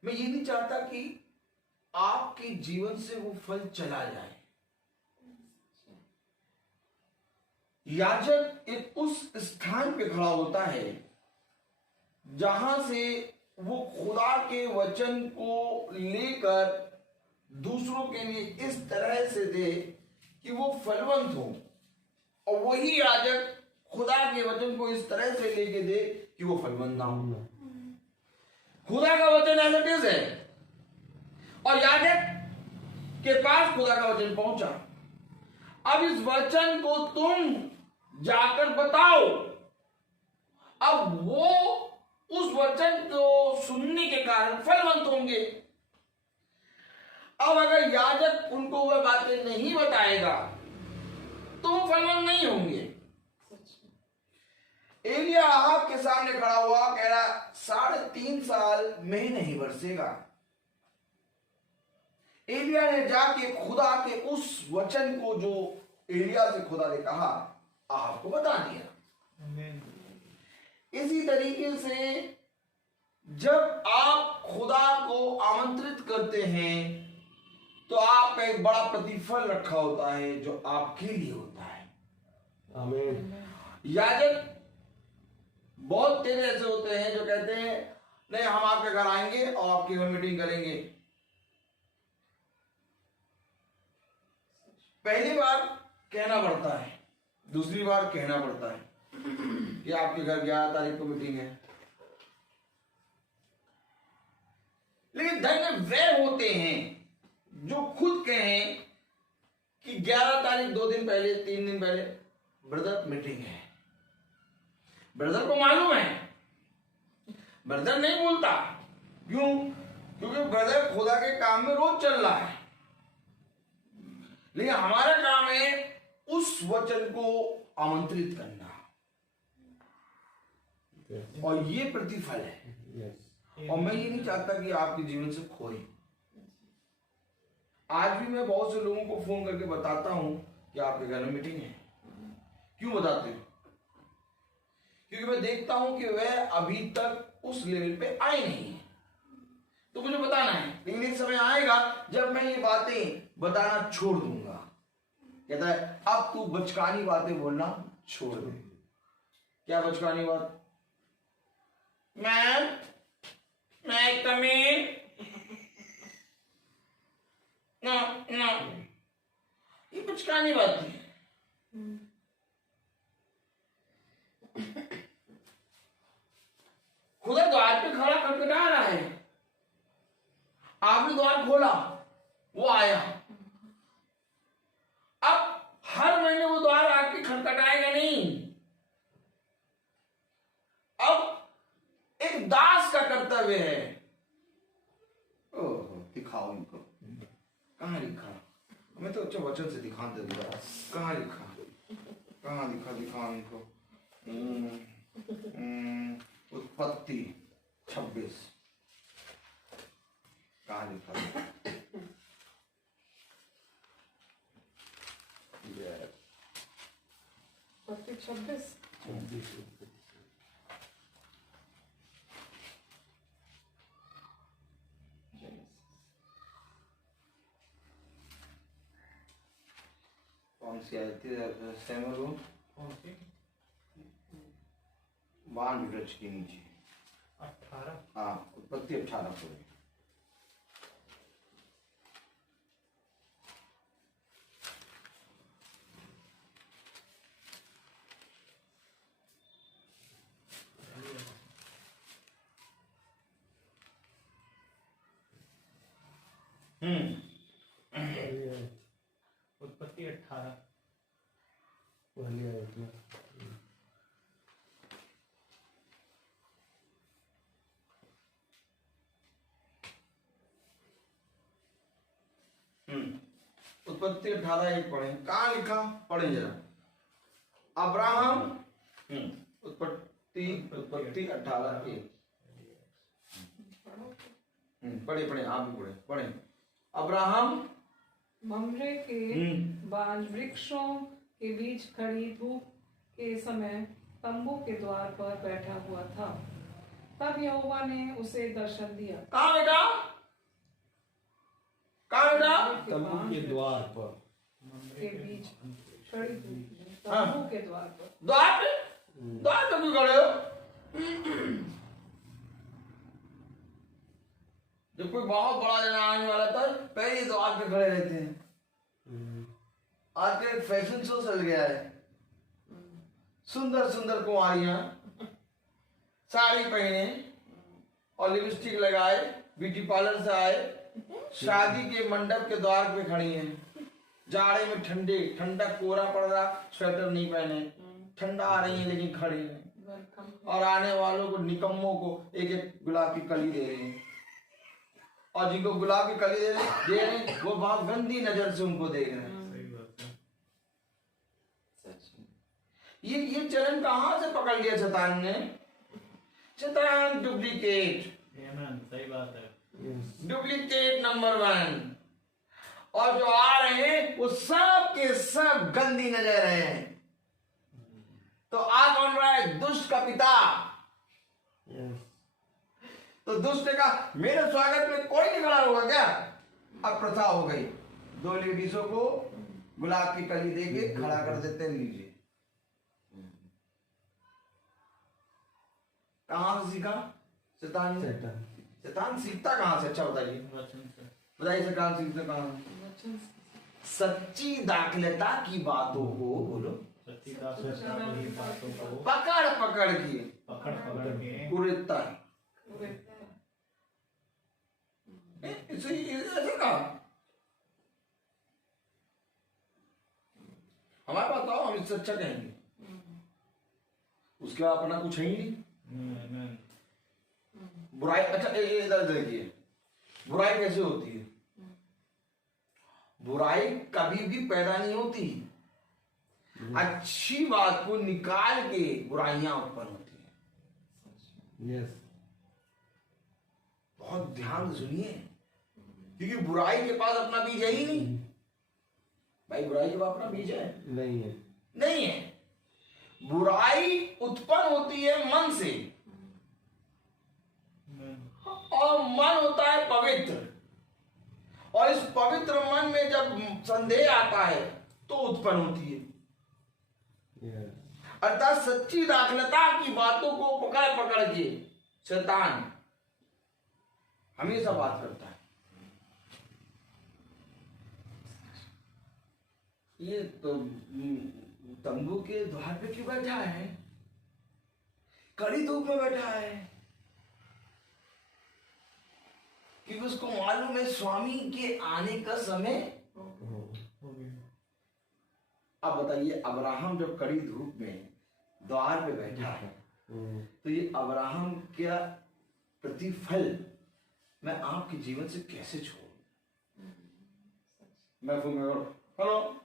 मैं ये नहीं चाहता कि आपके जीवन से वो फल चला जाए। याजक एक उस स्थान पे खड़ा होता है जहां से वो खुदा के वचन को लेकर दूसरों के लिए इस तरह से दे कि वो फलवंत हो, और वही याजक खुदा के वचन को इस तरह से लेके दे कि वो फलवंत ना हो। खुदा का वचन एज इट इज है और याजक के पास खुदा का वचन पहुंचा। अब इस वचन को तुम जाकर बताओ। अब वो उस वचन को सुनने के कारण फलवंत होंगे। अब अगर याजक उनको वह बातें नहीं बताएगा तो वो फलवंत नहीं होंगे। एलिया अहाब के सामने खड़ा हुआ, कह रहा 3.5 साल में नहीं बरसेगा। एलिया ने जाके खुदा के उस वचन को जो एलिया से खुदा ने कहा अहाब को बता दिया। इसी तरीके से जब आप खुदा को आमंत्रित करते हैं तो आपका एक बड़ा प्रतिफल रखा होता है जो आपके लिए होता है। आमीन। याजक बहुत तेरे ऐसे होते हैं जो कहते हैं नहीं हम आपके घर आएंगे और आपकी घर मीटिंग करेंगे। पहली बार कहना पड़ता है, दूसरी बार कहना पड़ता है कि आपके घर 11 तारीख को मीटिंग है। वे होते हैं जो खुद कहें कि 11 तारीख 2 दिन पहले 3 दिन पहले ब्रदर मीटिंग है। ब्रदर को मालूम है, ब्रदर नहीं बोलता। क्यों? क्योंकि ब्रदर खुदा के काम में रोज चल रहा है। लेकिन हमारा काम है उस वचन को आमंत्रित करना, और ये प्रतिफल है। Yes. और मैं ये नहीं चाहता कि आपके जीवन से खोए। आज भी मैं बहुत से लोगों को फोन करके बताता हूं कि आपके घर में मीटिंग है। क्यों बताते हो? क्योंकि मैं देखता हूं कि वह अभी तक उस लेवल पे आए नहीं है, तो मुझे बताना है। लेकिन एक समय आएगा जब मैं ये बातें बताना छोड़ दूंगा। कहता है अब तू बचकानी बातें बोलना छोड़ दे। क्या बचकानी बात? मैम, मैं कम इन? नो नो, ये बचकानी बात है। खुदा द्वार पे खड़ा खटखटा रहा है, आपने द्वार खोला, वो आया। अब हर महीने वो द्वार आके खटखटाएगा नहीं। अब एक दास का कर्तव्य है। ओह, दिखाओ इनको। कहाँ लिखा? मैं तो अच्छा वचन से दिखा दे दूंगा। कहाँ लिखा? कहाँ लिखा? दिखाओ इनको। उत्पत्ति 26 कहाँ लिखा? उत्पत्ति 26 कौन सी आयत है? सैमुअल कौन सी? बाण वृक्ष के नीचे 18। हाँ, उत्पत्ति 18 को। उत्पत्ति 18 पहले आयत में। उत्पत्ति 18:1 पढ़े। कहाँ लिखा? पढ़े जरा। अब्राहम, उत्पत्ति 18:1। पढ़े पढ़े, आप भी पढ़े पढ़े। अब्राहम ममरे के बांज वृक्षों के बीच खड़ी धूप के समय तंबू के द्वार पर बैठा हुआ था। तब यहोवा ने उसे दर्शन दिया। कहाँ बेटा? कहाँ बेटा? तंबू के द्वार पर। के बीच खड़ी धूप, तंबू के द्वार पर। द्वार पे? द्वार पे क्यों खड़े हो? जब कोई बहुत बड़ा जना आने वाला था, पहले द्वार पे खड़े रहते हैं। आजकल एक फैशन शो चल गया है। सुंदर सुंदर कुंवारियां साड़ी पहने और लिपस्टिक लगाए, ब्यूटी पार्लर से आए, शादी के मंडप के द्वार पे खड़ी हैं। जाड़े में ठंडा कोहरा पड़ रहा, स्वेटर नहीं पहने, ठंडा आ रही है लेकिन खड़ी हैं। और आने वालों को, निकम्मों को एक एक गुलाब की कली दे रही हैं। और जिनको गुलाब की कली दे रहे हैं वो बहुत गंदी नजर से उनको देख रहे हैं। ये चलन कहां से पकड़ लिया शैतान ने? शैतान डुप्लीकेट, सही बात है। Duplicate number 1। और जो आ रहे हैं वो सब के सब गंदी नजर है। तो आ कौन रहा है? दुष्ट का पिता। तो दुष्ट ने कहा मेरे स्वागत में कोई नहीं खड़ा होगा क्या? अब प्रथा हो गई, 2 लेडीजों को गुलाब की कली देके खड़ा कर देते हैं। लीजिए। कहां से सीखा शैतान ने? शैतान सीखता कहां से? अच्छा बताइए, बताइए शैतान सीखता कहां से? सच्ची दाखलता की बातों को, बोलो, सच्ची दाखलता की बातों को पकड़ पकड़ के कुरेदता है। कुरेदता है। ऐसे कहा हमारे पास आओ, हम इससे अच्छा कहेंगे। उसके बाद अपना कुछ है ही नहीं। बुराई, अच्छा इधर देखिए, बुराई कैसे होती है? बुराई कभी भी पैदा नहीं होती, अच्छी बात को निकाल के बुराइयां उत्पन्न होती हैं। यस, बहुत ध्यान से सुनिए, क्योंकि बुराई के पास अपना बीज है ही नहीं। भाई बुराई के पास अपना बीज है? नहीं है। नहीं है। बुराई उत्पन्न होती है मन से, और मन होता है पवित्र, और इस पवित्र मन में जब संदेह आता है तो उत्पन्न होती है। अर्थात सच्ची दाखलता की बातों को पकड़ पकड़ के शैतान हमेशा बात करता है। ये तो तंबू के द्वार पे क्यों बैठा है? कड़ी धूप में बैठा है, क्योंकि उसको मालूम है स्वामी के आने का समय। अब बताइए, अब्राहम जब कड़ी धूप में द्वार पे बैठा है, तो ये अब्राहम का प्रतिफल मैं आपके जीवन से कैसे छोड़ूं? मैं फोन में, हेलो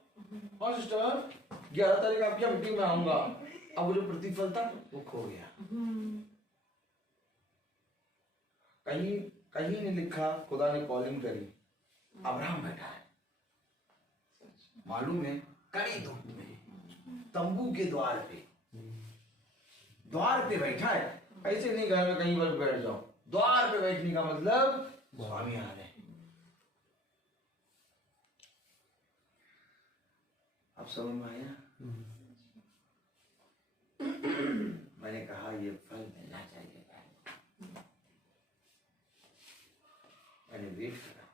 हाँ सिस्टर, 11 तारीख आपकी मीटिंग में आऊंगा। अब वो जो प्रतिफल था वो खो गया। कहीं कहीं नहीं लिखा खुदा ने कॉलिंग करी, अब्राहम बैठा है, मालूम है कड़ी धूप में तंबू के द्वार पे बैठा है। ऐसे नहीं घर में कहीं पर बैठ जाओ, द्वार पे बैठने का मतलब स्वामी आ रहे। अब समझ में आया? मैंने कहा ये फल मिलना चाहिए। मैंने वेट करा,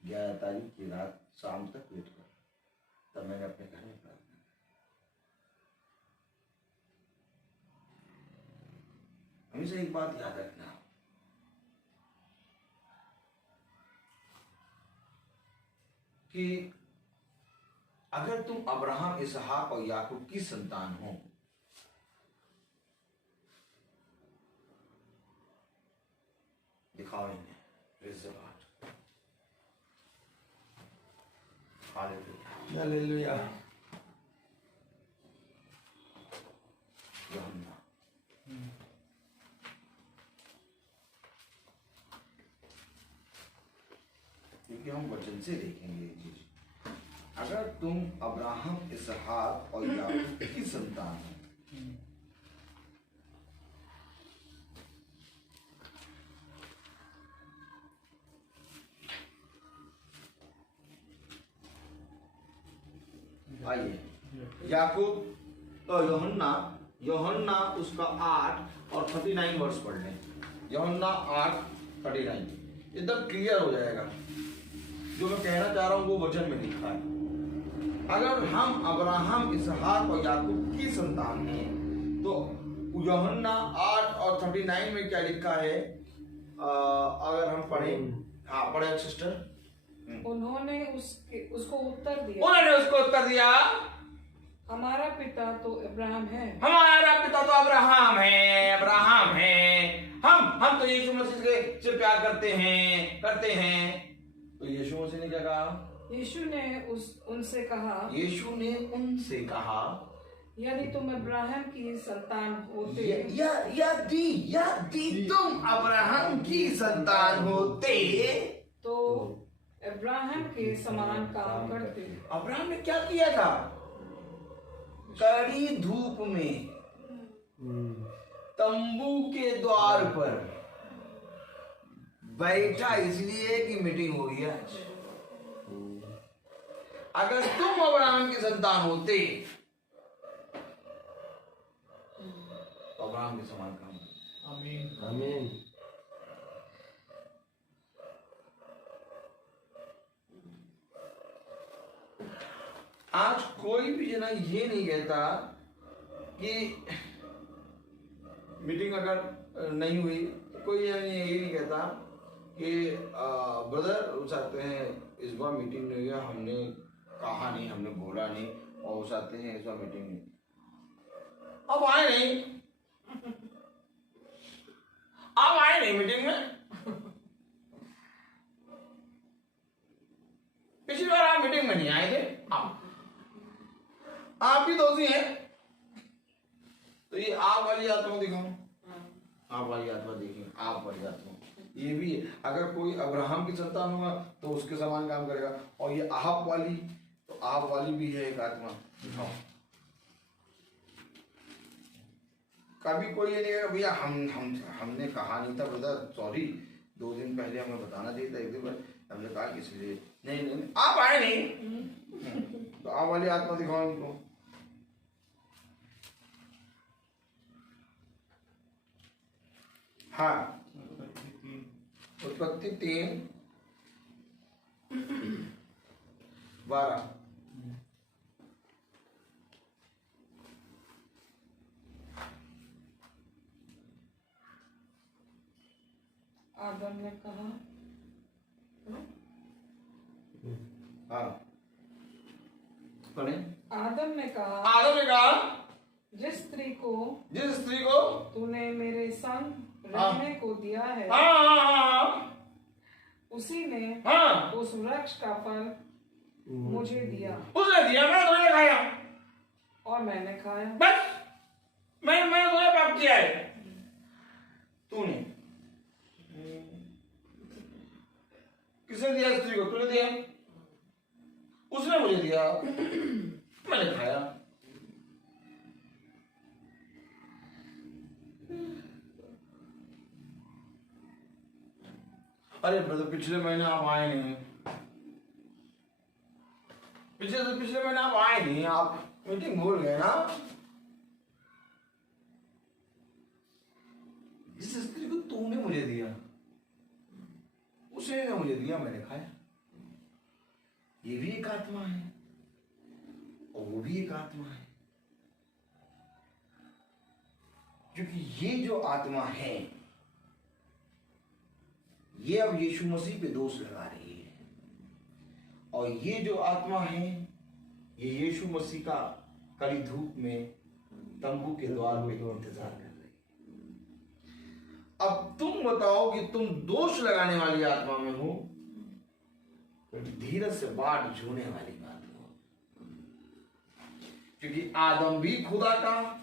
11 तारीख की रात शाम तक वेट करा, तब मैंने अपने घर में प्रार्थना। हमेशा एक बात याद रखना, कि अगर तुम अब्राहम, इसहाक और याकूब की संतान हो, दिखाओ इन्हें। हालेलुया। यूहन्ना, क्योंकि हम वचन से देखेंगे ये चीज। अगर तुम अब्राहम, इसहाक और याकूब की संतान हो, आइए याकूब तो यूहन्ना उसका 8 और 39 वर्ष पढ़ लें। यूहन्ना 8:39 एकदम क्लियर हो जाएगा। जो मैं कहना चाह रहा हूं वो वचन में लिखा है। अगर हम अब्राहम, इसहाक और याकूब की संतान हैं, तो यूहन्ना 8 और 39 में क्या लिखा है? अगर हम पढ़ें, हाँ पढ़े सिस्टर। उन्होंने उसको उत्तर दिया, हमारा पिता तो अब्राहम है। हमारा पिता तो अब्राहम है। हम तो यीशु मसीह से प्यार करते हैं। तो यीशु मसीह ने क्या कहा? यीशु ने उनसे कहा, यदि तुम अब्राहम की संतान होते, यदि तुम अब्राहम की संतान होते, तो अब्राहम के समान काम करते। अब्राहम ने क्या किया था? कड़ी धूप में तंबू के द्वार पर बैठा, इसलिए कि मीटिंग हो रही है। अगर तुम अब्राहम की संतान होते तो अब्राहम के समान काम करते। आमीन आमीन। आज कोई भी जना ये नहीं कहता कि मीटिंग अगर नहीं हुई, कोई ये नहीं कहता कि ब्रदर वो चाहते हैं इस बार मीटिंग नहीं हुआ, हमने कहा नहीं, हमने बोला नहीं, और वो चाहते हैं इस बार मीटिंग नहीं, अब आए नहीं, अब आए नहीं मीटिंग में। पिछली बार आप मीटिंग में नहीं आए थे, आप भी दोषी हैं। तो ये आप वाली आत्मा दिखाओ, आप वाली आत्मा देखिए, आप वाली आत्मा ये भी है। अगर कोई अब्राहम की संतान होगा तो उसके समान काम करेगा, और ये आप वाली, तो आप वाली भी है एक आत्मा, दिखाओ। कभी कोई ये नहीं कहेगा भैया हमने कहा नहीं था ब्रदर, सॉरी, 2 दिन पहले हमें बताना चाहिए था, 1 दिन पहले हमने कहा किसी लिए नहीं, आप आए नहीं। तो आप वाली आत्मा दिखाओ इनको। हाँ, उत्पत्ति 3:12। आदम ने कहा, हाँ पढ़े। आदम ने कहा, आदम ने कहा जिस स्त्री को तूने मेरे संग रहने को दिया है, उसी ने उस वृक्ष का फल मुझे दिया, उसने दिया, मैंने तुम्हें खाया, और मैंने खाया। बस मैंने तुम्हें पाप किया है, तूने। किसने दिया स्त्री को? तूने दिया, उसने मुझे दिया, मैंने खाया। अरे ब्रदर पिछले महीने आप आए नहीं, पिछले महीने आप आए नहीं, आप मीटिंग भूल गए ना। इस स्त्री को तूने मुझे दिया, उसने मुझे दिया, मैंने खाया। ये भी एक आत्मा है और वो भी एक आत्मा है, क्योंकि ये जो आत्मा है ये अब यीशु मसीह पे दोष लगा रही है, और ये जो आत्मा है ये यीशु मसीह का कड़ी धूप में तंबू के द्वार पे इंतजार कर रही है। अब तुम बताओ कि तुम दोष लगाने वाली आत्मा में हो, धीरज से बाट झूने वाली बात हो, क्योंकि आदम भी खुदा का,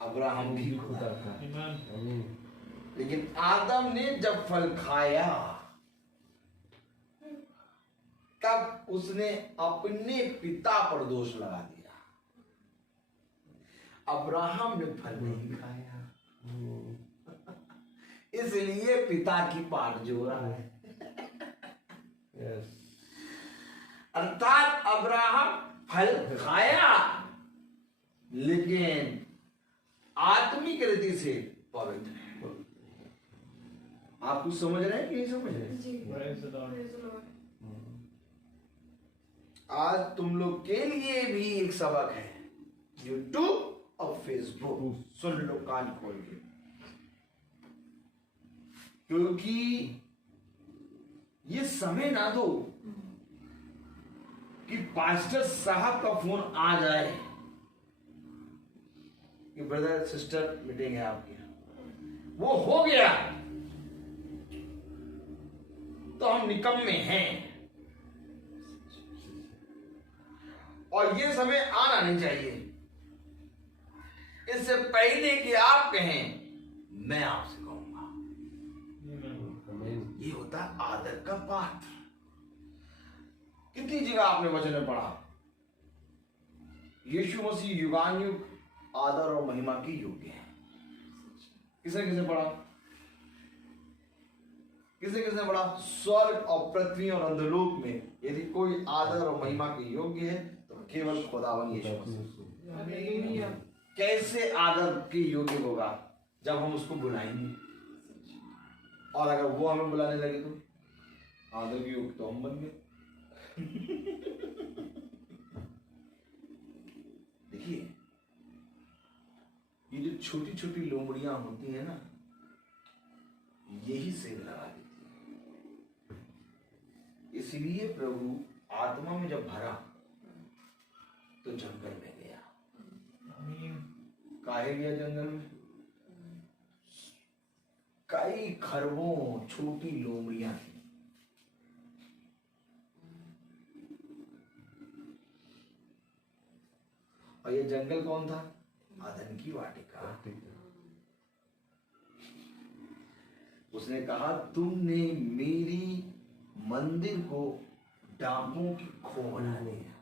अब्राहम भी खुदा का। लेकिन आदम ने जब फल खाया तब उसने अपने पिता पर दोष लगा दिया, अब्राहम ने फल नहीं खाया, इसलिए पिता की पाट जोड़ा है। अर्थात अब्राहम फल खाया लेकिन आत्मिक रीति से पवित्र है। आप कुछ समझ रहे हैं कि नहीं समझ रहे? आज तुम लोग के लिए भी एक सबक है, यूट्यूब और फेसबुक सुन लो कान खोल के, क्योंकि ये समय ना दो कि पास्टर साहब का फोन आ जाए कि ब्रदर सिस्टर मीटिंग है आपकी, वो हो गया तो हम निकम्मे हैं। और ये समय आना नहीं चाहिए, इससे पहले कि आप कहें मैं आपसे कहूंगा, ये होता है आदर का पात्र। कितनी जगह आपने वचन में पढ़ा, यीशु मसीह युगानुयुग आदर और महिमा की योग्य है। किसे किसे पढ़ा? किसे किसे पढ़ा? स्वर्ग और पृथ्वी और अंधलोक में यदि कोई आदर और महिमा के योग्य है तो केवल खुदावन यीशु मसीह। कैसे आदर के योग्य होगा? जब हम उसको बुलाएंगे, और अगर वो हमें बुलाने लगे तो आदर के योग्य तो हम बन गए। देखिए ये जो छोटी छोटी लोमड़ियां होती है ना, यही सेब लगा देती है। इसलिए प्रभु आत्मा में जब भरा तो जंगल में गया। आमीन। काहे गया जंगल में? कई खरबों छोटी लोमड़ियां थी। और ये जंगल कौन था? अदन की वाटिका। उसने कहा तुमने मेरी मंदिर को डांकों की खो बना दिया।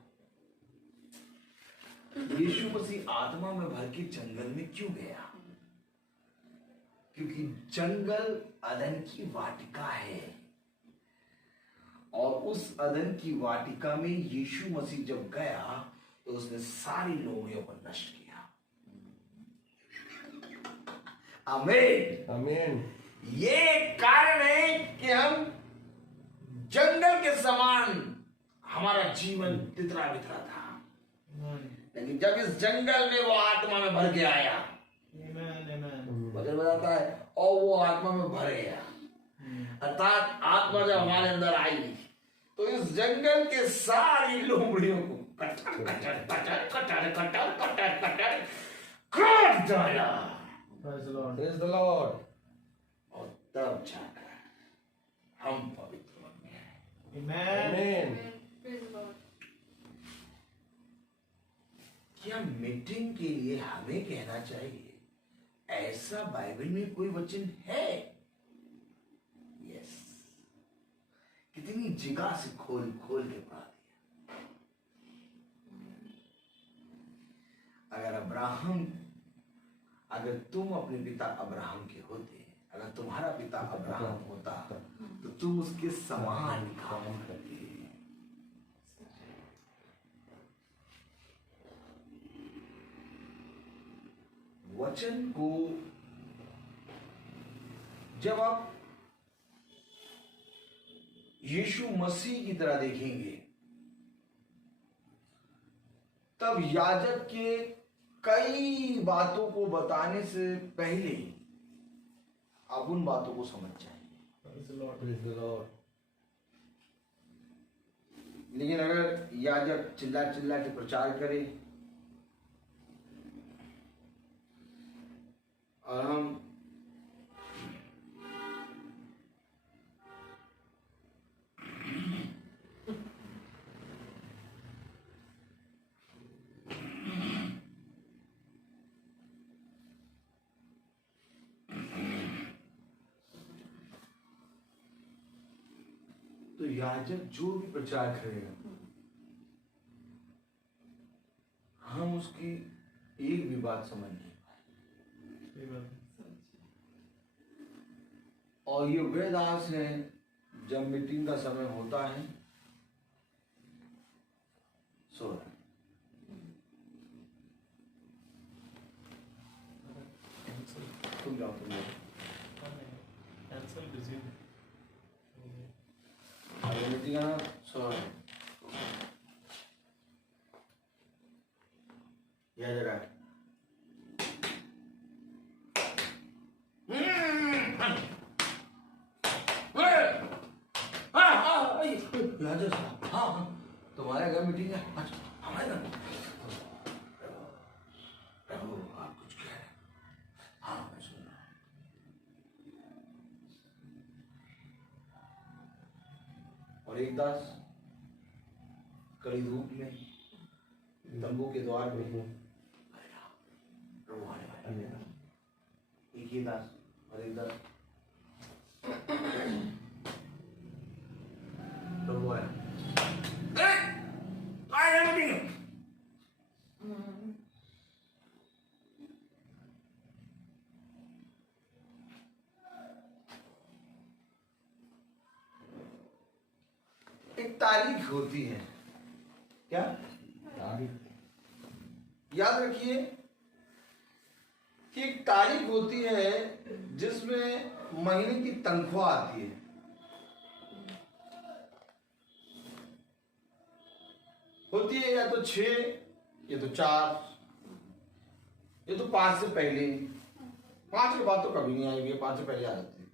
यीशु मसीह आत्मा में भर के जंगल में क्यों गया? क्योंकि जंगल अदन की वाटिका है, और उस अदन की वाटिका में यीशु मसीह जब गया तो उसने सारी लोमड़ियों को नष्ट किया। आमीन आमीन। ये कारण है कि हम जंगल के समान हमारा जीवन तितरा बितरा था, लेकिन जब इस जंगल में वो आत्मा में भर के आया, वचन बताता है, और वो आत्मा में भर गया, अर्थात आत्मा जब हमारे अंदर आई तो इस जंगल के सारी लोमड़ियों को cutter cutter cutter cutter cutter cutter cutter काट डाला। Praise the Lord. और तब जाकर हम पवित्र बन गए। आमीन। Amen. क्या मीटिंग के लिए हमें कहना चाहिए ऐसा बाइबल में कोई वचन है? यस। कितनी जगह से खोल खोल के पढ़ा दिया। अगर तुम अपने पिता अब्राहम के होते, अगर तुम्हारा पिता अब्राहम होता तो तुम उसके समान काम करते। वचन को जब आप यीशु मसीह की तरह देखेंगे तब याजक के कई बातों को बताने से पहले आप उन बातों को समझ जाएंगे। Praise the Lord. लेकिन अगर याजक चिल्ला चिल्ला के प्रचार करे और हम तो याजक जो भी प्रचार करेगा हम उसकी एक भी बात समझ नहीं पाए। और ये वे दास हैं जब मीटिंग का समय होता है सो रहे। तुम जाओ तुम जाओ। अरे मीटिंग आना सो रहे। यह जरा राजा साहब, हाँ तुम्हारे घर मीटिंग है? अच्छा हमारे घर। प्रभु आप कुछ कह रहे हैं? हाँ मैं सुन रहा हूँ। और एक दास कड़ी धूप में तंबू के द्वार पे प्रभु आने वाले। एक ही दास और एक दास प्रभु आया। एक तारीख होती है, क्या याद रखिए कि एक तारीख होती है जिसमें महीने की तनख्वाह आती है। होती है या तो 6 या तो 4 या तो 5 से पहले। 5 के बाद तो कभी नहीं आएगी, 5 से पहले आ जाती है।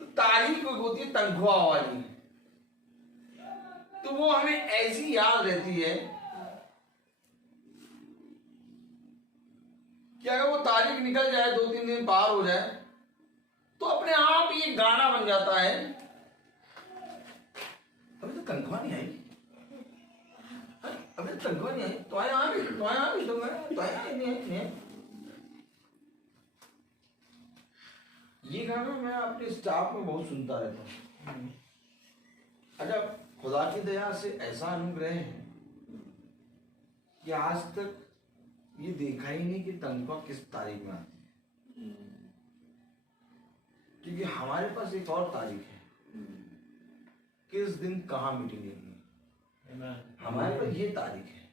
तो तारीख होती है तनख्वाह वाली, तो वो हमें ऐसी याद रहती है कि अगर वो तारीख निकल जाए, 2-3 दिन पार हो जाए, तो अपने आप ये गाना बन जाता है, अभी तो तनख्वाह नहीं आई, अभी तो तनख्वाह नहीं आई, तो आए आ गई, तो आए आ गई, तो आए नहीं आई। ये गाना मैं अपने स्टाफ में बहुत सुनता रहता हूँ। अच्छा, खुदा की दया से ऐसा अनुग्रह है कि आज तक ये देखा ही नहीं कि तनख्वाह किस तारीख में आती है, क्योंकि हमारे पास एक और तारीख है, किस दिन कहाँ मीटिंग लेनी है, हमारे पास ये तारीख है।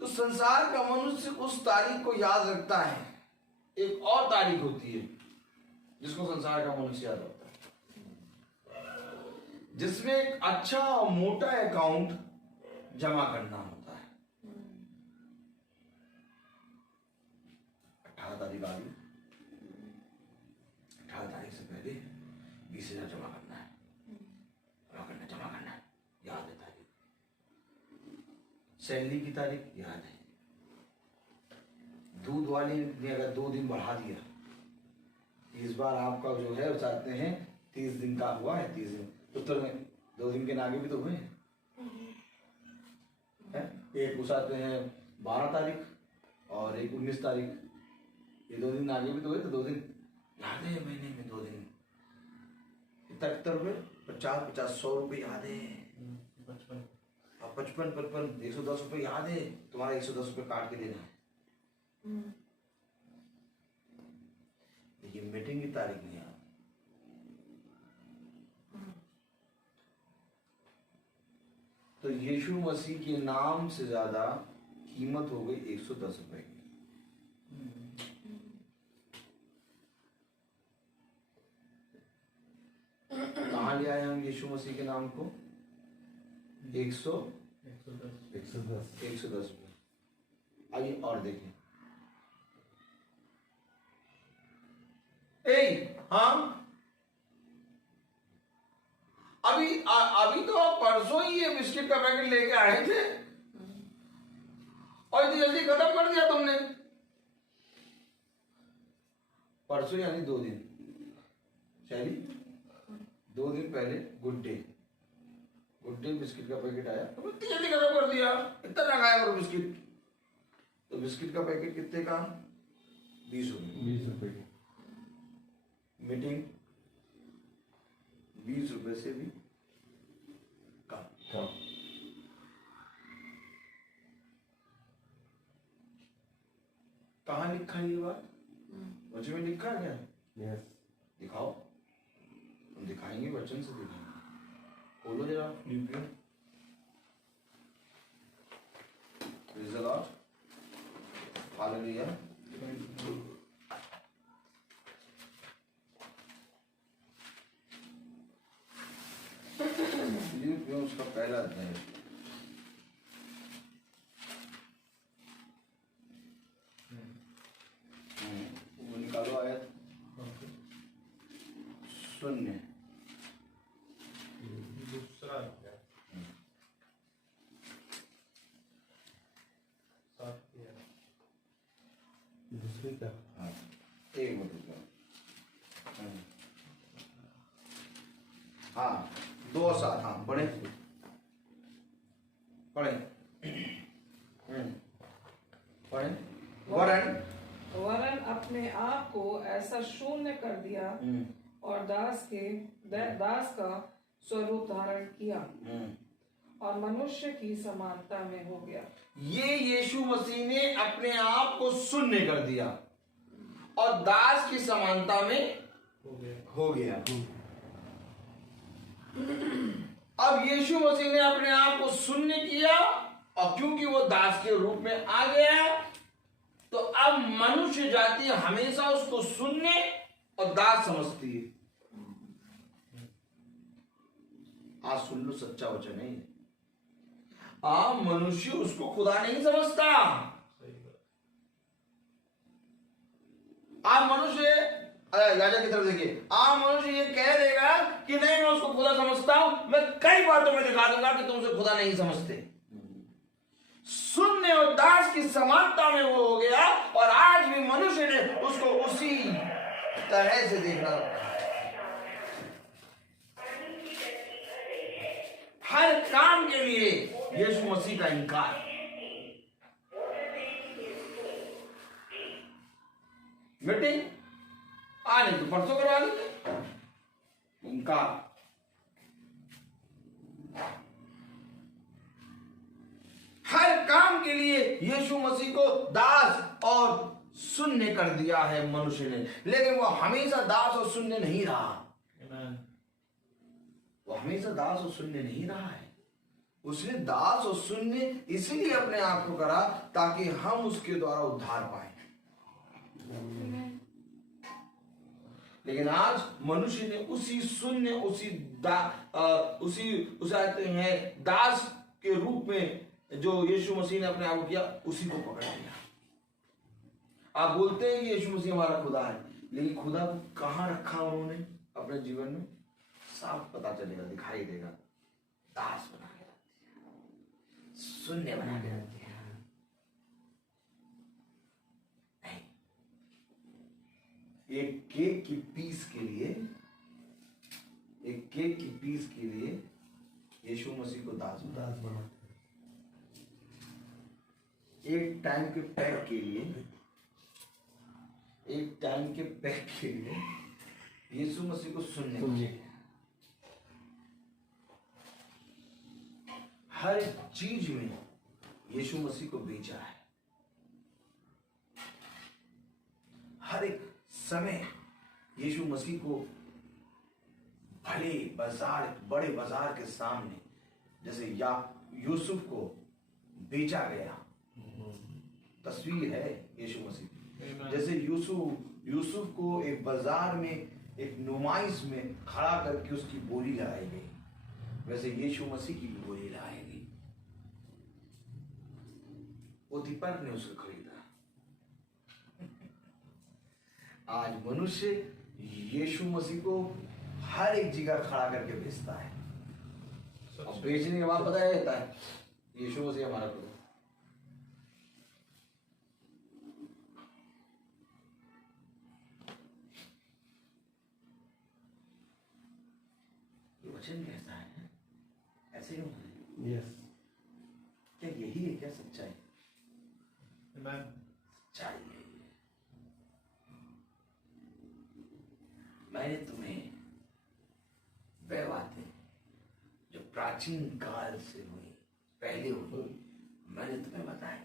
तो संसार का मनुष्य उस तारीख को याद रखता है, एक और तारीख होती है जिसको संसार का मनुष्य याद रखता है, जिसमें एक अच्छा और मोटा अकाउंट जमा करना होता है। 18 तारीख आ गई, 18 तारीख से पहले 20,000 जमा करना है, जमा करना है, याद है तारीख। सैलरी की तारीख याद है। दूध वाली ने अगर 2 दिन बढ़ा दिया, इस बार आपका जो है वो चाहते हैं 30 दिन का हुआ है, 30 दिन उत्तर में 2 दिन के आगे भी तो हुए हैं। एक उसाते हैं 12 तारीख और एक 19 तारीख, ये 2 दिन आगे भी तो हुए, तो 2 दिन याद है, महीने में 2 दिन 71 रुपये, 50 100 रुपये याद है, 55 110 रुपये याद है, तुम्हारा 110 रुपये काट के देना है। लेकिन मीटिंग की तारीख नहीं याद। तो यीशु मसीह के नाम से ज्यादा कीमत हो गई 110 रुपए की। कहाँ ले आए हम यीशु मसीह के नाम को? 110 रुपए। आइए और देखें। हाँ, अभी तो आप परसों ही ये बिस्किट का पैकेट लेके आए थे और इतनी जल्दी खत्म कर दिया तुमने। परसों यानी 2 दिन, शैली 2 दिन पहले गुड डे बिस्किट का पैकेट आया, तो इतनी जल्दी खत्म कर दिया, इतना लगाया करो बिस्किट। तो बिस्किट का पैकेट कितने का? 20 रुपए की। मीटिंग 20 रुपए से भी कम। कहाँ लिखा है ये बात? वचन में लिखा है क्या? यस। दिखाओ। हम दिखाएंगे, वचन से दिखाएंगे। खोलो जरा फिलिपियों। Praise the Lord. हालेलुया। फिलिपियों उसका पहला अध्याय। वो निकालो आयत 0। दूसरा अध्याय 7 दूसरी का। हाँ, एक मिनट रुको। हाँ, 2 और 7। हाँ, पढ़े। वरन अपने आप को ऐसा शून्य कर दिया और दास का स्वरूप धारण किया और मनुष्य की समानता में हो गया। ये यीशु मसीह ने अपने आप को शून्य कर दिया और दास की समानता में हो गया। अब यीशु मसीह ने अपने आप को शून्य किया और क्योंकि वो दास के रूप में आ गया, तो अब मनुष्य जाति हमेशा उसको शून्य और दास समझती है। आज सुन लो, सच्चा वचन है। मनुष्य उसको खुदा नहीं समझता। आप मनुष्य अरे राजा की तरफ देखिए, आम मनुष्य ये कह देगा कि नहीं मैं उसको खुदा समझता हूं, मैं कई बातों में दिखा दूंगा कि तुम उसे खुदा नहीं समझते। शून्य और दास की समानता में वो हो गया, और आज भी मनुष्य ने उसको उसी तरह से देखना रखा है। हर काम के लिए यीशु मसीह का इनकार। मीटिंग आ नहीं तो परसों करवा लेंगे, इनकार। हर काम के लिए यीशु मसीह को दास और शून्य कर दिया है मनुष्य ने, लेकिन वो हमेशा दास और शून्य नहीं रहा। Amen. वो हमेशा दास और शून्य नहीं रहा है। उसने दास और शून्य इसलिए अपने आप को करा ताकि हम उसके द्वारा उद्धार पाए। लेकिन आज मनुष्य ने उसी शून्य, उसी उसे कहते हैं दास के रूप में जो यीशु मसीह ने अपने आप को किया, उसी को पकड़ लिया। आप बोलते हैं कि यीशु मसीह हमारा खुदा है, लेकिन खुदा को कहां रखा उन्होंने अपने जीवन में? साफ पता चलेगा, दिखाई देगा। दास बना के रख दिया, शून्य बना के रख दिया। नहीं, एक केक की पीस के लिए यीशु मसीह को दास बना। एक टाइम के पैक के लिए यीशु मसीह को सुनने। हर चीज में यीशु मसीह को बेचा है। हर एक समय यीशु मसीह को बड़े बाजार के सामने, जैसे यूसुफ को बेचा गया, तस्वीर है यीशु मसीह की। जैसे यूसुफ को एक बाजार में, एक नुमाइश में खड़ा करके उसकी बोली लगाई गई, वैसे यीशु मसीह की भी बोली लगाई गई। पोतीफर ने उसे खरीदा। आज मनुष्य यीशु मसीह को हर एक जगह खड़ा करके बेचता है, और बेचने के बाद पता रहता है यीशु मसीह हमारा खुदा। वचन कहता है ऐसे क्यों है? Yes. क्या यही है क्या सच्चाई? Amen. सच्चाई है। मैंने तुम्हें वह बातें जो प्राचीन काल से हुई, पहले हुई, मैंने तुम्हें बताई है।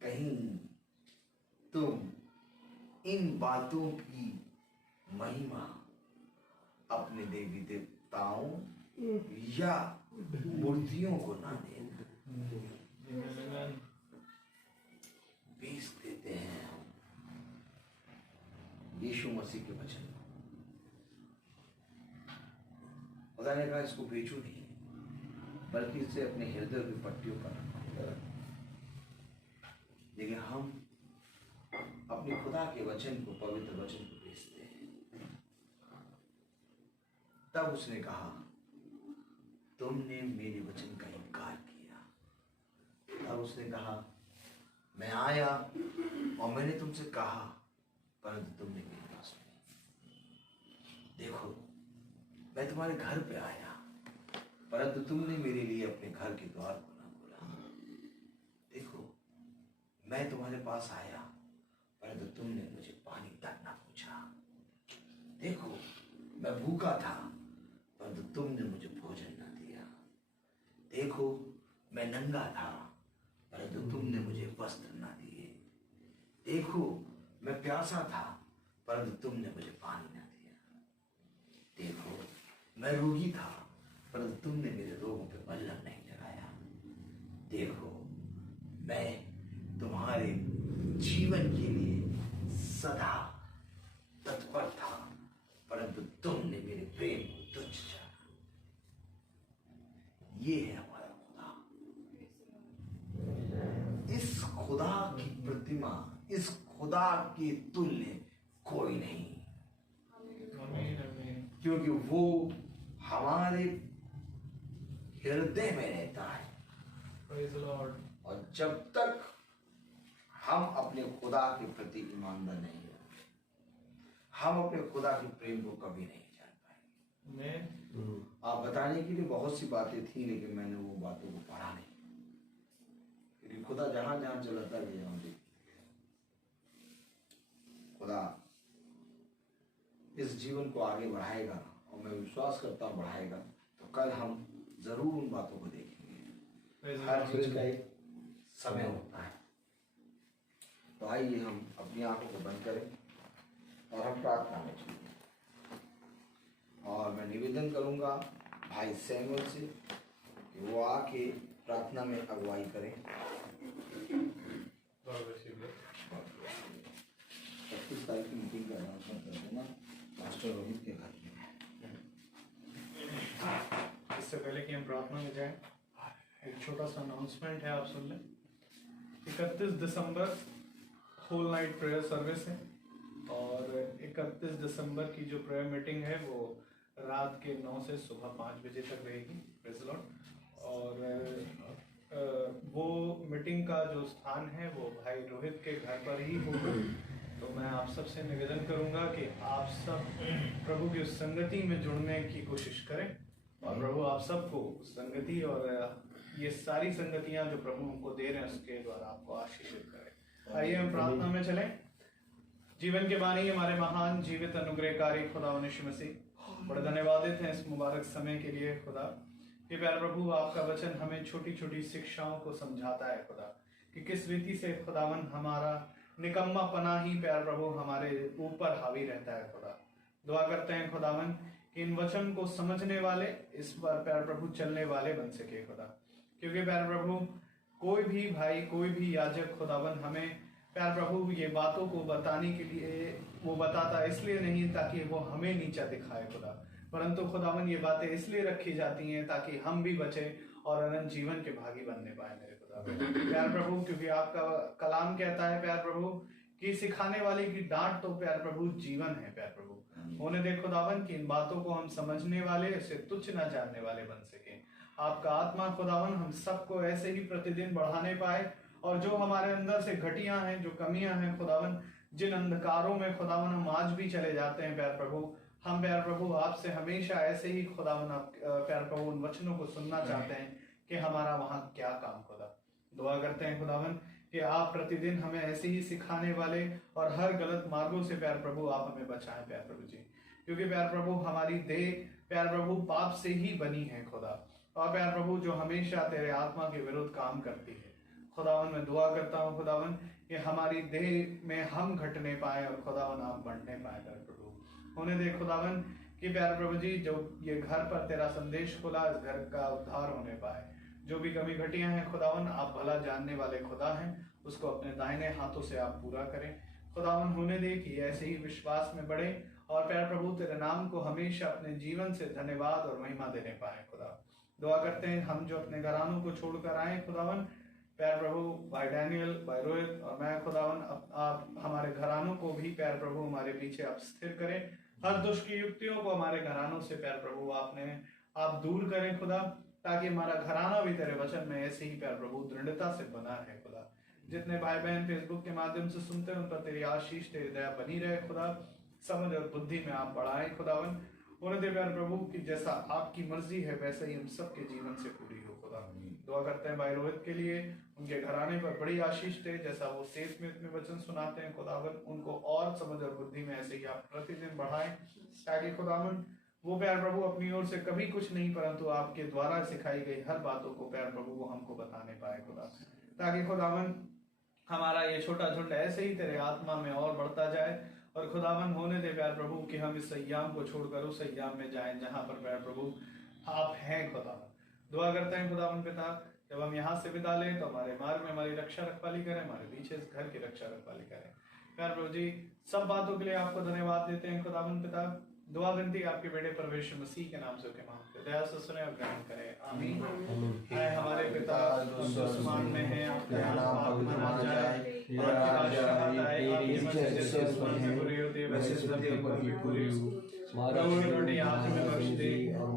कहीं तुम इन बातों की महिमा अपने देवी देवताओं या मूर्तियों को ना देना। Amen. बेच देते हैं हम यीशु मसीह के वचन को। खुदा ने कहा इसको बेचो नहीं, बल्कि इसे अपने हृदय की पट्टियों पर रखो। लेकिन हम अपने खुदा के वचन को, पवित्र वचन को बेचते हैं। तब उसने कहा तुमने मेरे वचन का इनकार किया। तब उसने कहा मैं आया और मैंने तुमसे कहा, परंतु तुमने मेरी बात सुनी। देखो मैं तुम्हारे घर पे आया, परंतु तुमने मेरे लिए अपने घर के द्वार को ना खोला। देखो मैं तुम्हारे पास आया, परंतु तुमने मुझे पानी तक ना पूछा। देखो मैं भूखा था, परंतु तुमने मुझे भोजन ना दिया। देखो मैं नंगा था, परंतु तुमने मुझे वस्त्र ना दिए। देखो मैं प्यासा था, परंतु तुमने मुझे पानी ना दिया। देखो मैं रोगी था, परंतु तुमने मेरे रोगों पे मलहम नहीं लगाया। देखो मैं तुम्हारे जीवन के लिए सदा तत्पर था, परंतु तुमने मेरे प्रेम को तुच्छ जाना। ये है हमारा खुदा। इस खुदा की प्रतिमा, इस खुदा के तुल्य कोई नहीं, आमीन आमीन। क्योंकि वो हमारे हृदय में रहता है। Praise the Lord. और जब तक हम अपने खुदा के प्रति ईमानदार नहीं हैं, हम अपने खुदा के प्रेम को कभी नहीं जान पाएंगे। Amen. आप बताने के लिए बहुत सी बातें थी, लेकिन मैंने वो बातों को पढ़ा नहीं, क्योंकि खुदा जहां जहां चलाता है हम देखते हैं। खुदा इस जीवन को आगे बढ़ाएगा और मैं विश्वास करता हूँ बढ़ाएगा, तो कल हम जरूर उन बातों को देखेंगे। Praise the her Lord. चीज का एक समय होता है। तो आइए हम अपनी आंखों को बंद करें और हम प्रार्थना में चलें। और मैं निवेदन करूंगा भाई सैमुअल से कि वो आके प्रार्थना में अगुवाई करें। God bless you, brother. 25 तारीख की मीटिंग का अनाउंसमेंट कर देना मास्टर रोहित के घर में। इससे पहले कि हम प्रार्थना में जाएं, एक छोटा सा अनाउंसमेंट है, आप सुन लें। 31 दिसंबर होल नाइट प्रेयर सर्विस है और 31 दिसंबर की जो प्रेयर मीटिंग है वो रात के 9 से सुबह 5 बजे तक रहेगी। Praise the Lord. और वो मीटिंग का जो स्थान है वो भाई रोहित के घर पर ही होगा। तो मैं आप सबसे निवेदन करूंगा कि आप सब प्रभु की उस संगति में जुड़ने की कोशिश करें और प्रभु आप सबको उस संगति और ये सारी संगतियां जो प्रभु हमको दे रहे हैं उसके द्वारा आपको आशीषित करें। आइए हम प्रार्थना में चलें। जीवन के बानी हमारे महान जीवित अनुग्रहकारी खुदा यीशु मसीह, बड़े धन्यवादित हैं इस मुबारक समय के लिए खुदा कि प्यारे प्रभु आपका वचन हमें छोटी छोटी शिक्षाओं को समझाता है खुदा, कि किस रीति से खुदावन हमारा निकम्मापना ही प्यारे प्रभु हमारे ऊपर हावी रहता है खुदा। दुआ करते हैं खुदावन कि इन वचन को समझने वाले इस पर प्यारे प्रभु चलने वाले बन सके खुदा, क्योंकि प्यारे प्रभु कोई भी भाई कोई भी याजक खुदावन हमें प्यारे प्रभु ये बातों को बताने के लिए वो बताता इसलिए नहीं ताकि वो हमें नीचा दिखाए खुदा, परंतु खुदावन ये बातें इसलिए रखी जाती हैं ताकि हम भी बचे और अनंत जीवन के भागी बनने पाए मेरे खुदा। प्यार प्रभु, क्योंकि आपका कलाम कहता है प्यार प्रभु कि सिखाने वाले की डांट तो प्यार प्रभु जीवन है प्यार प्रभु। होने दे खुदावन कि इन बातों को हम समझने वाले, इसे तुच्छ न जानने वाले बन सके। आपका आत्मा खुदावन हम सबको ऐसे ही प्रतिदिन बढ़ाने पाए और जो हमारे अंदर से घटियां हैं, जो कमियां हैं खुदावन, जिन अंधकारों में खुदावन हम आज भी चले जाते हैं प्यार प्रभु, हम प्यार प्रभु आपसे हमेशा ऐसे ही खुदावन आप प्यार प्रभु उन वचनों को सुनना चाहते हैं कि हमारा वहां क्या काम खुदा। दुआ करते हैं खुदावन कि आप प्रतिदिन हमें ऐसे ही सिखाने वाले और हर गलत मार्गों से प्यार प्रभु आप हमें बचाएं प्यार प्रभु जी, क्योंकि प्यार प्रभु हमारी देह प्यार प्रभु पाप से ही बनी है खुदा, और प्यार प्रभु जो हमेशा तेरे आत्मा के विरुद्ध काम करती है खुदावन। मैं दुआ करता हूँ खुदावन कि हमारी देह में हम घटने पाए और खुदावन आप बढ़ने पाए प्यार प्रभु। होने दे खुदावन कि प्यार प्रभु जी जो ये घर पर तेरा संदेश खुला, इस घर का उद्धार होने पाए। जो भी कमी घटियां हैं खुदावन आप भला जानने वाले खुदा हैं, उसको अपने दाहिने हाथों से आप पूरा करें खुदावन। होने दे कि ऐसे ही विश्वास में बढ़े और प्यार प्रभु तेरे नाम को हमेशा अपने जीवन से धन्यवाद और महिमा देने पाए खुदा। दुआ करते हैं हम जो अपने घरानों को छोड़कर आए खुदावन, प्यार प्रभु भाई डैनियल, भाई रोहित और मैं खुदावन, आप हमारे घरानों को भी प्यार प्रभु हमारे पीछे आप स्थिर करें। हर दुष्ट की युक्तियों को हमारे घरानों से प्यार प्रभु आप दूर करें खुदा, ताकि हमारा घराना भी तेरे वचन में ऐसे ही प्यार प्रभु दृढ़ता से बना रहे खुदा। जितने भाई बहन फेसबुक के माध्यम से सुनते हैं उन पर तेरी आशीष तेरी दया बनी रहे खुदा। समझ और बुद्धि में आप बढ़ाएं खुदावन। उन्हें दे प्यार प्रभु कि जैसा आपकी मर्जी है वैसे ही हम सबके जीवन से पूरी हो खुदा। दुआ करते हैं भाई रोहित के लिए, उनके घराने पर बड़ी आशीष दे, जैसा वो सेफ में वचन सुनाते हैं खुदावन, उनको और समझ और बुद्धि में ऐसे ही आप प्रतिदिन बढ़ाएं, ताकि खुदावन वो प्यार प्रभु अपनी ओर से कभी कुछ नहीं परंतु आपके द्वारा सिखाई गई हर बातों को प्यार प्रभु वो हमको बताने पाए खुदा, ताकि खुदावन हमारा ये छोटा झुंड ऐसे ही तेरे आत्मा में और बढ़ता जाए। और खुदावन होने दे प्यार प्रभु कि हम इस अय्याम को छोड़कर उस अय्याम में जाएं जहां पर प्यार प्रभु आप हैं खुदावन। दुआ करते हैं खुदावन पिता, जब हम यहाँ से विदा लें तो हमारे मार्ग में हमारी रक्षा रखवाली करें, हमारे पीछे इस घर की रक्षा रखवाली करें प्यार प्रभु जी। सब बातों के लिए आपको धन्यवाद देते हैं खुदावन पिता। दुआ विनती आपके बेटे परमेश्वर मसीह के नाम से के मांगते, दया से सुने और ग्रहण करें, आमीन। है हमारे पिता जो आसमान में है, आपका नाम पवित्र माना जाए, आपकी राज आए, आपकी मर्जी जैसे आसमान में पूरी होती है वैसे स्मृतियों पर भी पूरी हो। प्रभु की रोटी आज हमें बख्श दे,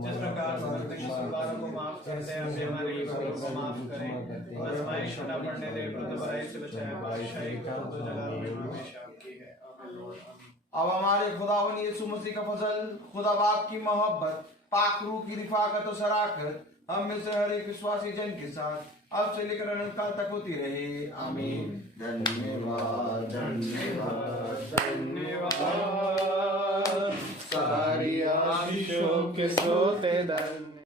जिस प्रकार से हम अपने कसूरवारों को माफ करते हैं, हमें हमारे कसूरों को माफ करें, और आजमाइश में न पड़ने दे, परंतु बुराई से बचाए, बादशाही का तो जलाल में हमेशा आपकी है। आमीन लॉर्ड, आमीन। अब हमारे खुदावन यीशु मसीह का फजल, खुदा बाप की मोहब्बत, पाक रूह की रिफाकत और शराकत हम में से हर एक विश्वासी जन के साथ अब से लेकर अनंत काल तक होती रहे। आमीन। धन्यवाद धन्यवाद धन्यवाद। सारी आशीषों के स्रोत धन